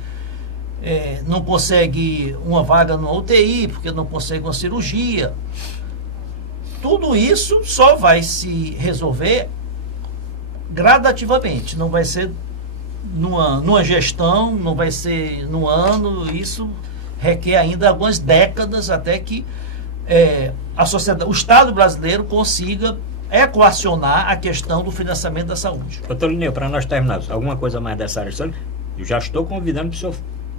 não consegue uma vaga no UTI, porque não consegue uma cirurgia. Tudo isso só vai se resolver gradativamente, não vai ser numa gestão, não vai ser num ano. Isso requer ainda algumas décadas até que a sociedade, o Estado brasileiro consiga equacionar a questão do financiamento da saúde. Doutor Lineu, para nós terminarmos, alguma coisa mais dessa área? Eu já estou convidando para o senhor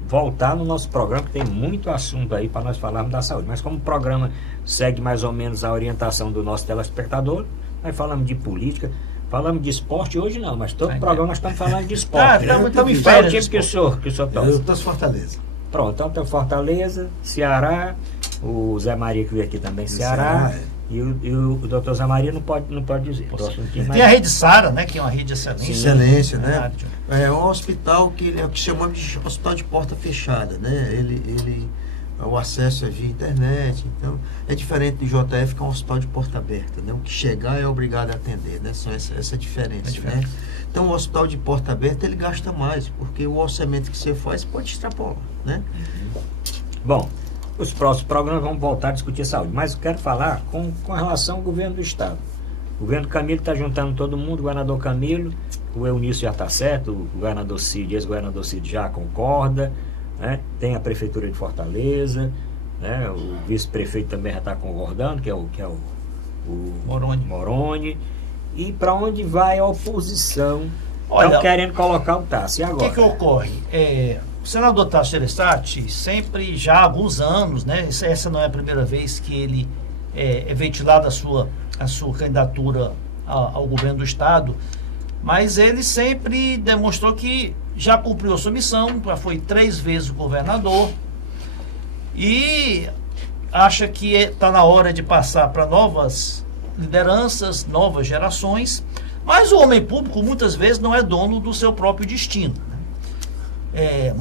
voltar no nosso programa, que tem muito assunto aí para nós falarmos da saúde. Mas como o programa segue mais ou menos a orientação do nosso telespectador, nós falamos de política, falamos de esporte hoje não, mas todo programa nós estamos falando de esporte. Estamos em Qual é o férias. time que o senhor torce? Eu torço Fortaleza. Pronto, então tem Fortaleza, Ceará, o Zé Maria que veio aqui também, Ceará. E o doutor Zé Maria não pode dizer. Tem a Rede Sara, né, que é uma rede excelente. Excelência, né? É um hospital que chamamos de hospital de porta fechada, né? O acesso é via internet, então é diferente do JF, que é um hospital de porta aberta, né? O que chegar é obrigado a atender, né? Só essa diferença, né? Então o hospital de porta aberta ele gasta mais, porque o orçamento que você faz pode extrapolar, né? Bom, os próximos programas vamos voltar a discutir saúde, mas eu quero falar com relação ao governo do Estado. O governo Camilo está juntando todo mundo, o governador Camilo, o Eunício já está certo, o governador Cid, ex-governador Cid já concorda, né? Tem a Prefeitura de Fortaleza, né? O vice-prefeito também já está concordando, que é o Moroni. E para onde vai a oposição? Estão querendo colocar o Tassi. E agora? O que ocorre? O senador Tasso Gereissati sempre, já há alguns anos, né? Essa não é a primeira vez que ele é ventilado a sua candidatura ao governo do Estado, mas ele sempre demonstrou que já cumpriu a sua missão, já foi 3 vezes governador e acha que está na hora de passar para novas lideranças, novas gerações, mas o homem público muitas vezes não é dono do seu próprio destino, né?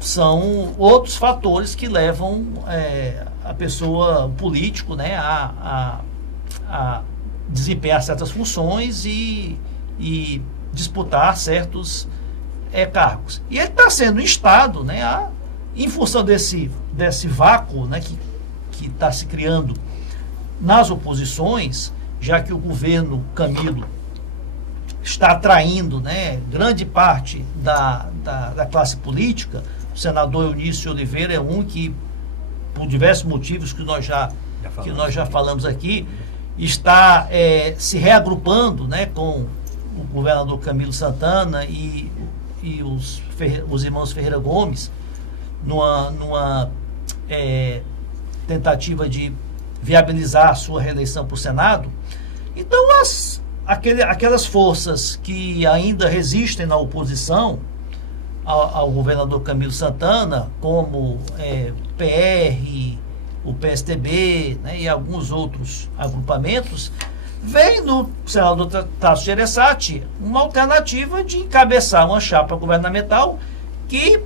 São outros fatores que levam a pessoa, o político, né, a desempenhar certas funções e disputar certos cargos. E ele está sendo instado, né, em função desse vácuo, né, que está se criando nas oposições, já que o governo Camilo está atraindo, né, grande parte da classe política. O senador Eunício Oliveira é um que, por diversos motivos que nós já falamos aqui, está se reagrupando, né, com o governador Camilo Santana e os irmãos Ferreira Gomes, numa tentativa de viabilizar a sua reeleição para o Senado. Então, aquelas forças que ainda resistem na oposição ao governador Camilo Santana, como PR, o PSDB, né, e alguns outros agrupamentos, vem no senador Tasso Gereissati uma alternativa de encabeçar uma chapa governamental que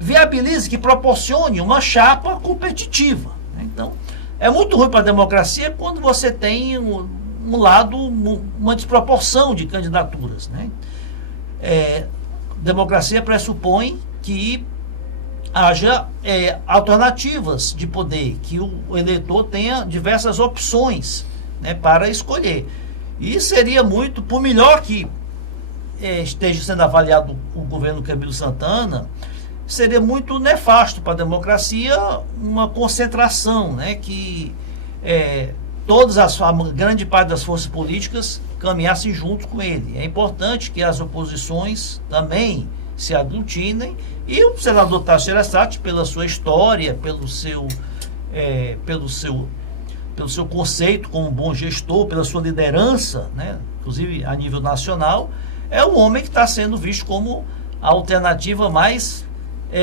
viabilize, que proporcione uma chapa competitiva, né? Então, é muito ruim para a democracia quando você tem um lado, uma desproporção de candidaturas, né? Democracia pressupõe que haja alternativas de poder, que o eleitor tenha diversas opções, né, para escolher. E seria muito, por melhor que esteja sendo avaliado o governo Camilo Santana, seria muito nefasto para a democracia uma concentração, né, que a grande parte das forças políticas caminhassem junto com ele. É importante que as oposições também se aglutinem, e o senador Tasso Gereissati, pela sua história, pelo seu conceito como bom gestor, pela sua liderança, né, inclusive a nível nacional, é um homem que está sendo visto como a alternativa mais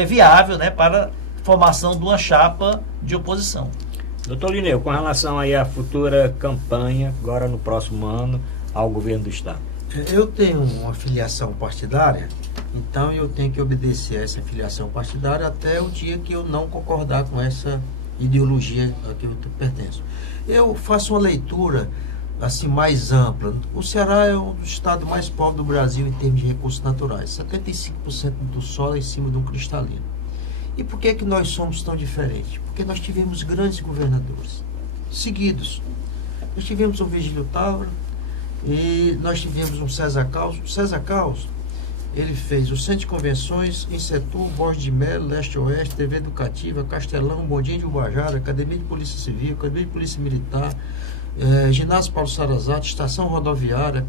viável, né, para a formação de uma chapa de oposição. Doutor Lineu, com relação aí à futura campanha, agora no próximo ano, ao governo do Estado. Eu tenho uma filiação partidária, então eu tenho que obedecer a essa filiação partidária até o dia que eu não concordar com essa ideologia a que eu pertenço. Eu faço uma leitura assim mais ampla. O Ceará é um dos estados mais pobres do Brasil em termos de recursos naturais. 75% do solo é em cima de um cristalino. E por que nós somos tão diferentes? Porque nós tivemos grandes governadores seguidos. Nós tivemos o Virgílio Távora e nós tivemos um César Caos. O César Caos, ele fez o Centro de Convenções, Insetur, Borges de Melo, Leste-Oeste, TV Educativa, Castelão, Bondinho de Ubajara, Academia de Polícia Civil, Academia de Polícia Militar, Ginásio Paulo Sarazate, Estação Rodoviária,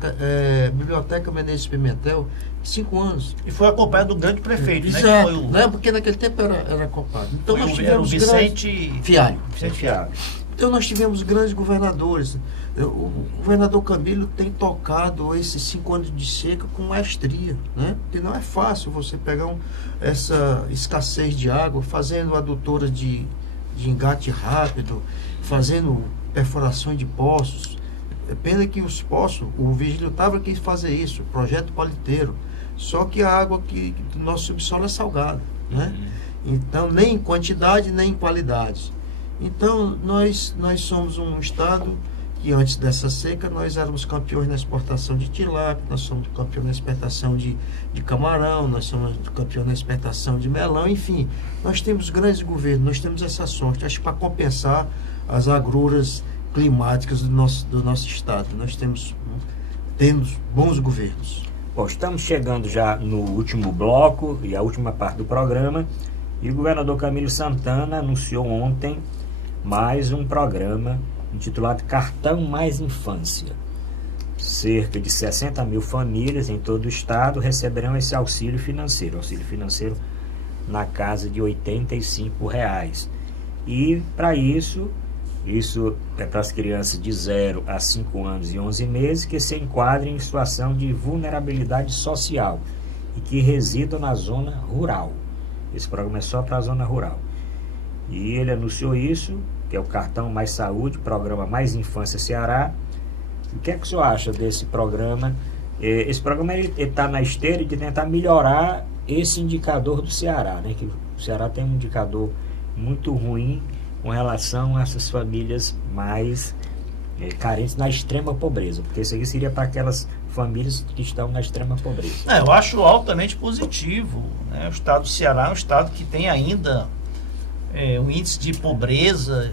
Biblioteca Menezes Pimentel, 5 anos. E foi acompanhado do grande prefeito, Exato, né? Que foi né? Porque naquele tempo era acompanhado. Então nós tivemos o Vicente Fialho. Fialho. Então nós tivemos grandes governadores. O governador Camilo tem tocado esses 5 anos de seca com maestria, né? Porque não é fácil você pegar essa escassez de água, fazendo adutoras de engate rápido, fazendo perfurações de poços. É pena que os poços, o Virgílio Távora quis fazer isso, projeto paliteiro. Só que a água do nosso subsolo é salgada, né? Então, nem em quantidade, nem em qualidade. Então, nós somos um estado que antes dessa seca, nós éramos campeões na exportação de tilápia, nós somos campeões na exportação de camarão, nós somos campeões na exportação de melão, enfim. Nós temos grandes governos, nós temos essa sorte. Acho que para compensar as agruras climáticas do nosso estado, nós temos bons governos. Bom, estamos chegando já no último bloco e a última parte do programa, e o governador Camilo Santana anunciou ontem mais um programa intitulado Cartão Mais Infância. Cerca de 60 mil famílias em todo o estado receberão esse auxílio financeiro na casa de R$ 85. E para isso é para as crianças de 0 a 5 anos e 11 meses que se enquadrem em situação de vulnerabilidade social e que residam na zona rural. Esse programa é só para a zona rural. E ele anunciou isso, que é o Cartão Mais Saúde, programa Mais Infância Ceará. O que é que o senhor acha desse programa? Esse programa está na esteira de tentar melhorar esse indicador do Ceará, né? Que o Ceará tem um indicador muito ruim com relação a essas famílias mais carentes na extrema pobreza, porque isso aqui seria para aquelas famílias que estão na extrema pobreza. Eu acho altamente positivo, né? O estado do Ceará é um estado que tem ainda um índice de pobreza,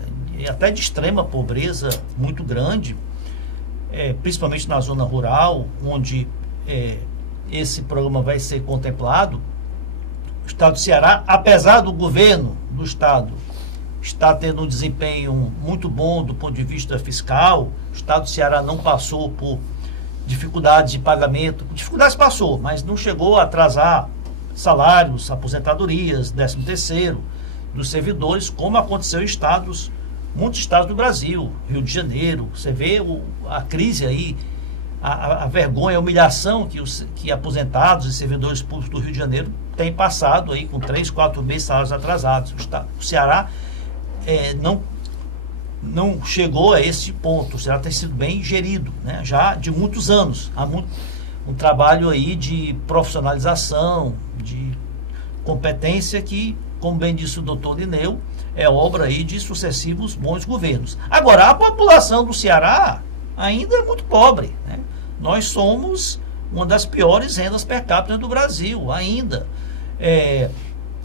até de extrema pobreza, muito grande, principalmente na zona rural, onde esse programa vai ser contemplado. O estado do Ceará, apesar do governo do estado está tendo um desempenho muito bom do ponto de vista fiscal, o estado do Ceará não passou por dificuldades de pagamento, dificuldades passou, mas não chegou a atrasar salários, aposentadorias, 13º dos servidores, como aconteceu em muitos estados do Brasil, Rio de Janeiro. Você vê a crise aí, a vergonha, a humilhação que aposentados e servidores públicos do Rio de Janeiro têm passado aí com 3, 4 meses de salários atrasados. O Ceará não chegou a esse ponto. O Ceará tem sido bem gerido, né? Já de muitos anos. Há um trabalho aí de profissionalização, de competência que, como bem disse o doutor Lineu, é obra aí de sucessivos bons governos. Agora, a população do Ceará ainda é muito pobre, né? Nós somos uma das piores rendas per capita do Brasil, ainda.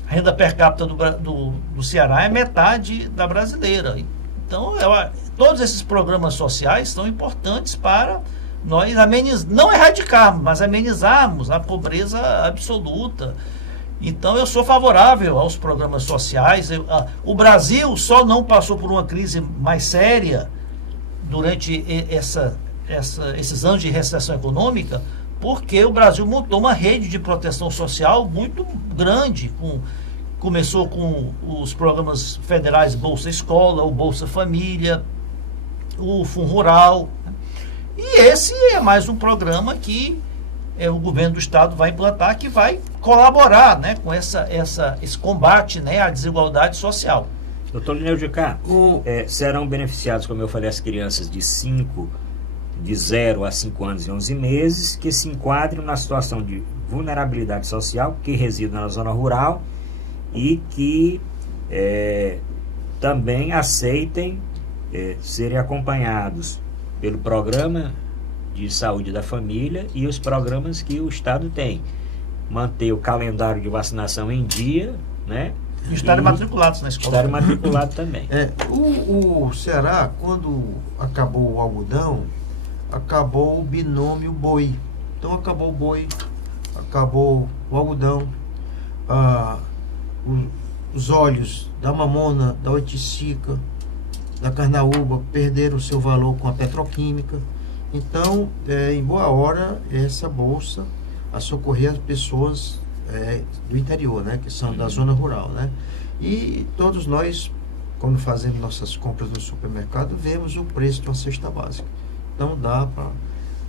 A renda per capita do Ceará é metade da brasileira. Então, todos esses programas sociais são importantes para nós não erradicarmos, mas amenizarmos a pobreza absoluta. Então eu sou favorável aos programas sociais. O Brasil só não passou por uma crise mais séria durante esses anos de recessão econômica, porque o Brasil montou uma rede de proteção social muito grande. Começou com os programas federais Bolsa Escola, o Bolsa Família, o Fundo Rural. E esse é mais um programa que o governo do estado vai implantar, que vai colaborar, né, com esse combate, né, à desigualdade social. Doutor Lineu Jucá, serão beneficiados, como eu falei, as crianças de 0 a 5 anos e 11 meses, que se enquadram na situação de vulnerabilidade social, que residem na zona rural e que também aceitem serem acompanhados pelo programa de saúde da família e os programas que o estado tem. Manter o calendário de vacinação em dia, né? E estarem matriculados na escola. Estarem matriculados também. O Ceará, quando acabou o algodão, acabou o binômio boi. Então acabou o boi, acabou o algodão, os óleos da mamona, da oiticica, da carnaúba perderam seu valor com a petroquímica. Então, em boa hora, essa bolsa a socorrer as pessoas do interior, né, que são da zona rural, né? E todos nós, quando fazemos nossas compras no supermercado, vemos o preço de uma cesta básica. Então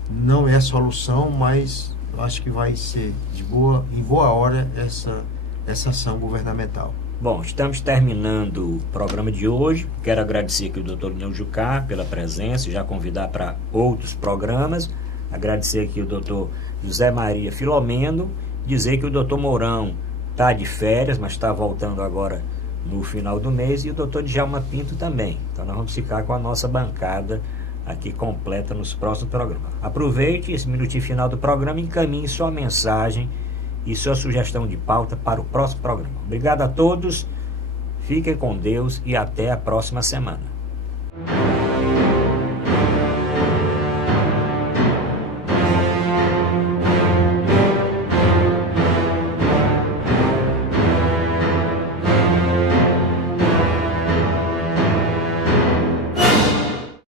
não é a solução, mas eu acho que vai ser em boa hora essa ação governamental. Bom, estamos terminando o programa de hoje. Quero agradecer aqui o doutor Lineu Jucá pela presença e já convidar para outros programas. Agradecer aqui o doutor José Maria Filomeno, dizer que o doutor Mourão está de férias, mas está voltando agora no final do mês, e o doutor Djalma Pinto também. Então nós vamos ficar com a nossa bancada aqui completa nos próximos programas. Aproveite esse minutinho final do programa e encaminhe sua mensagem e sua sugestão de pauta para o próximo programa. Obrigado a todos, fiquem com Deus e até a próxima semana.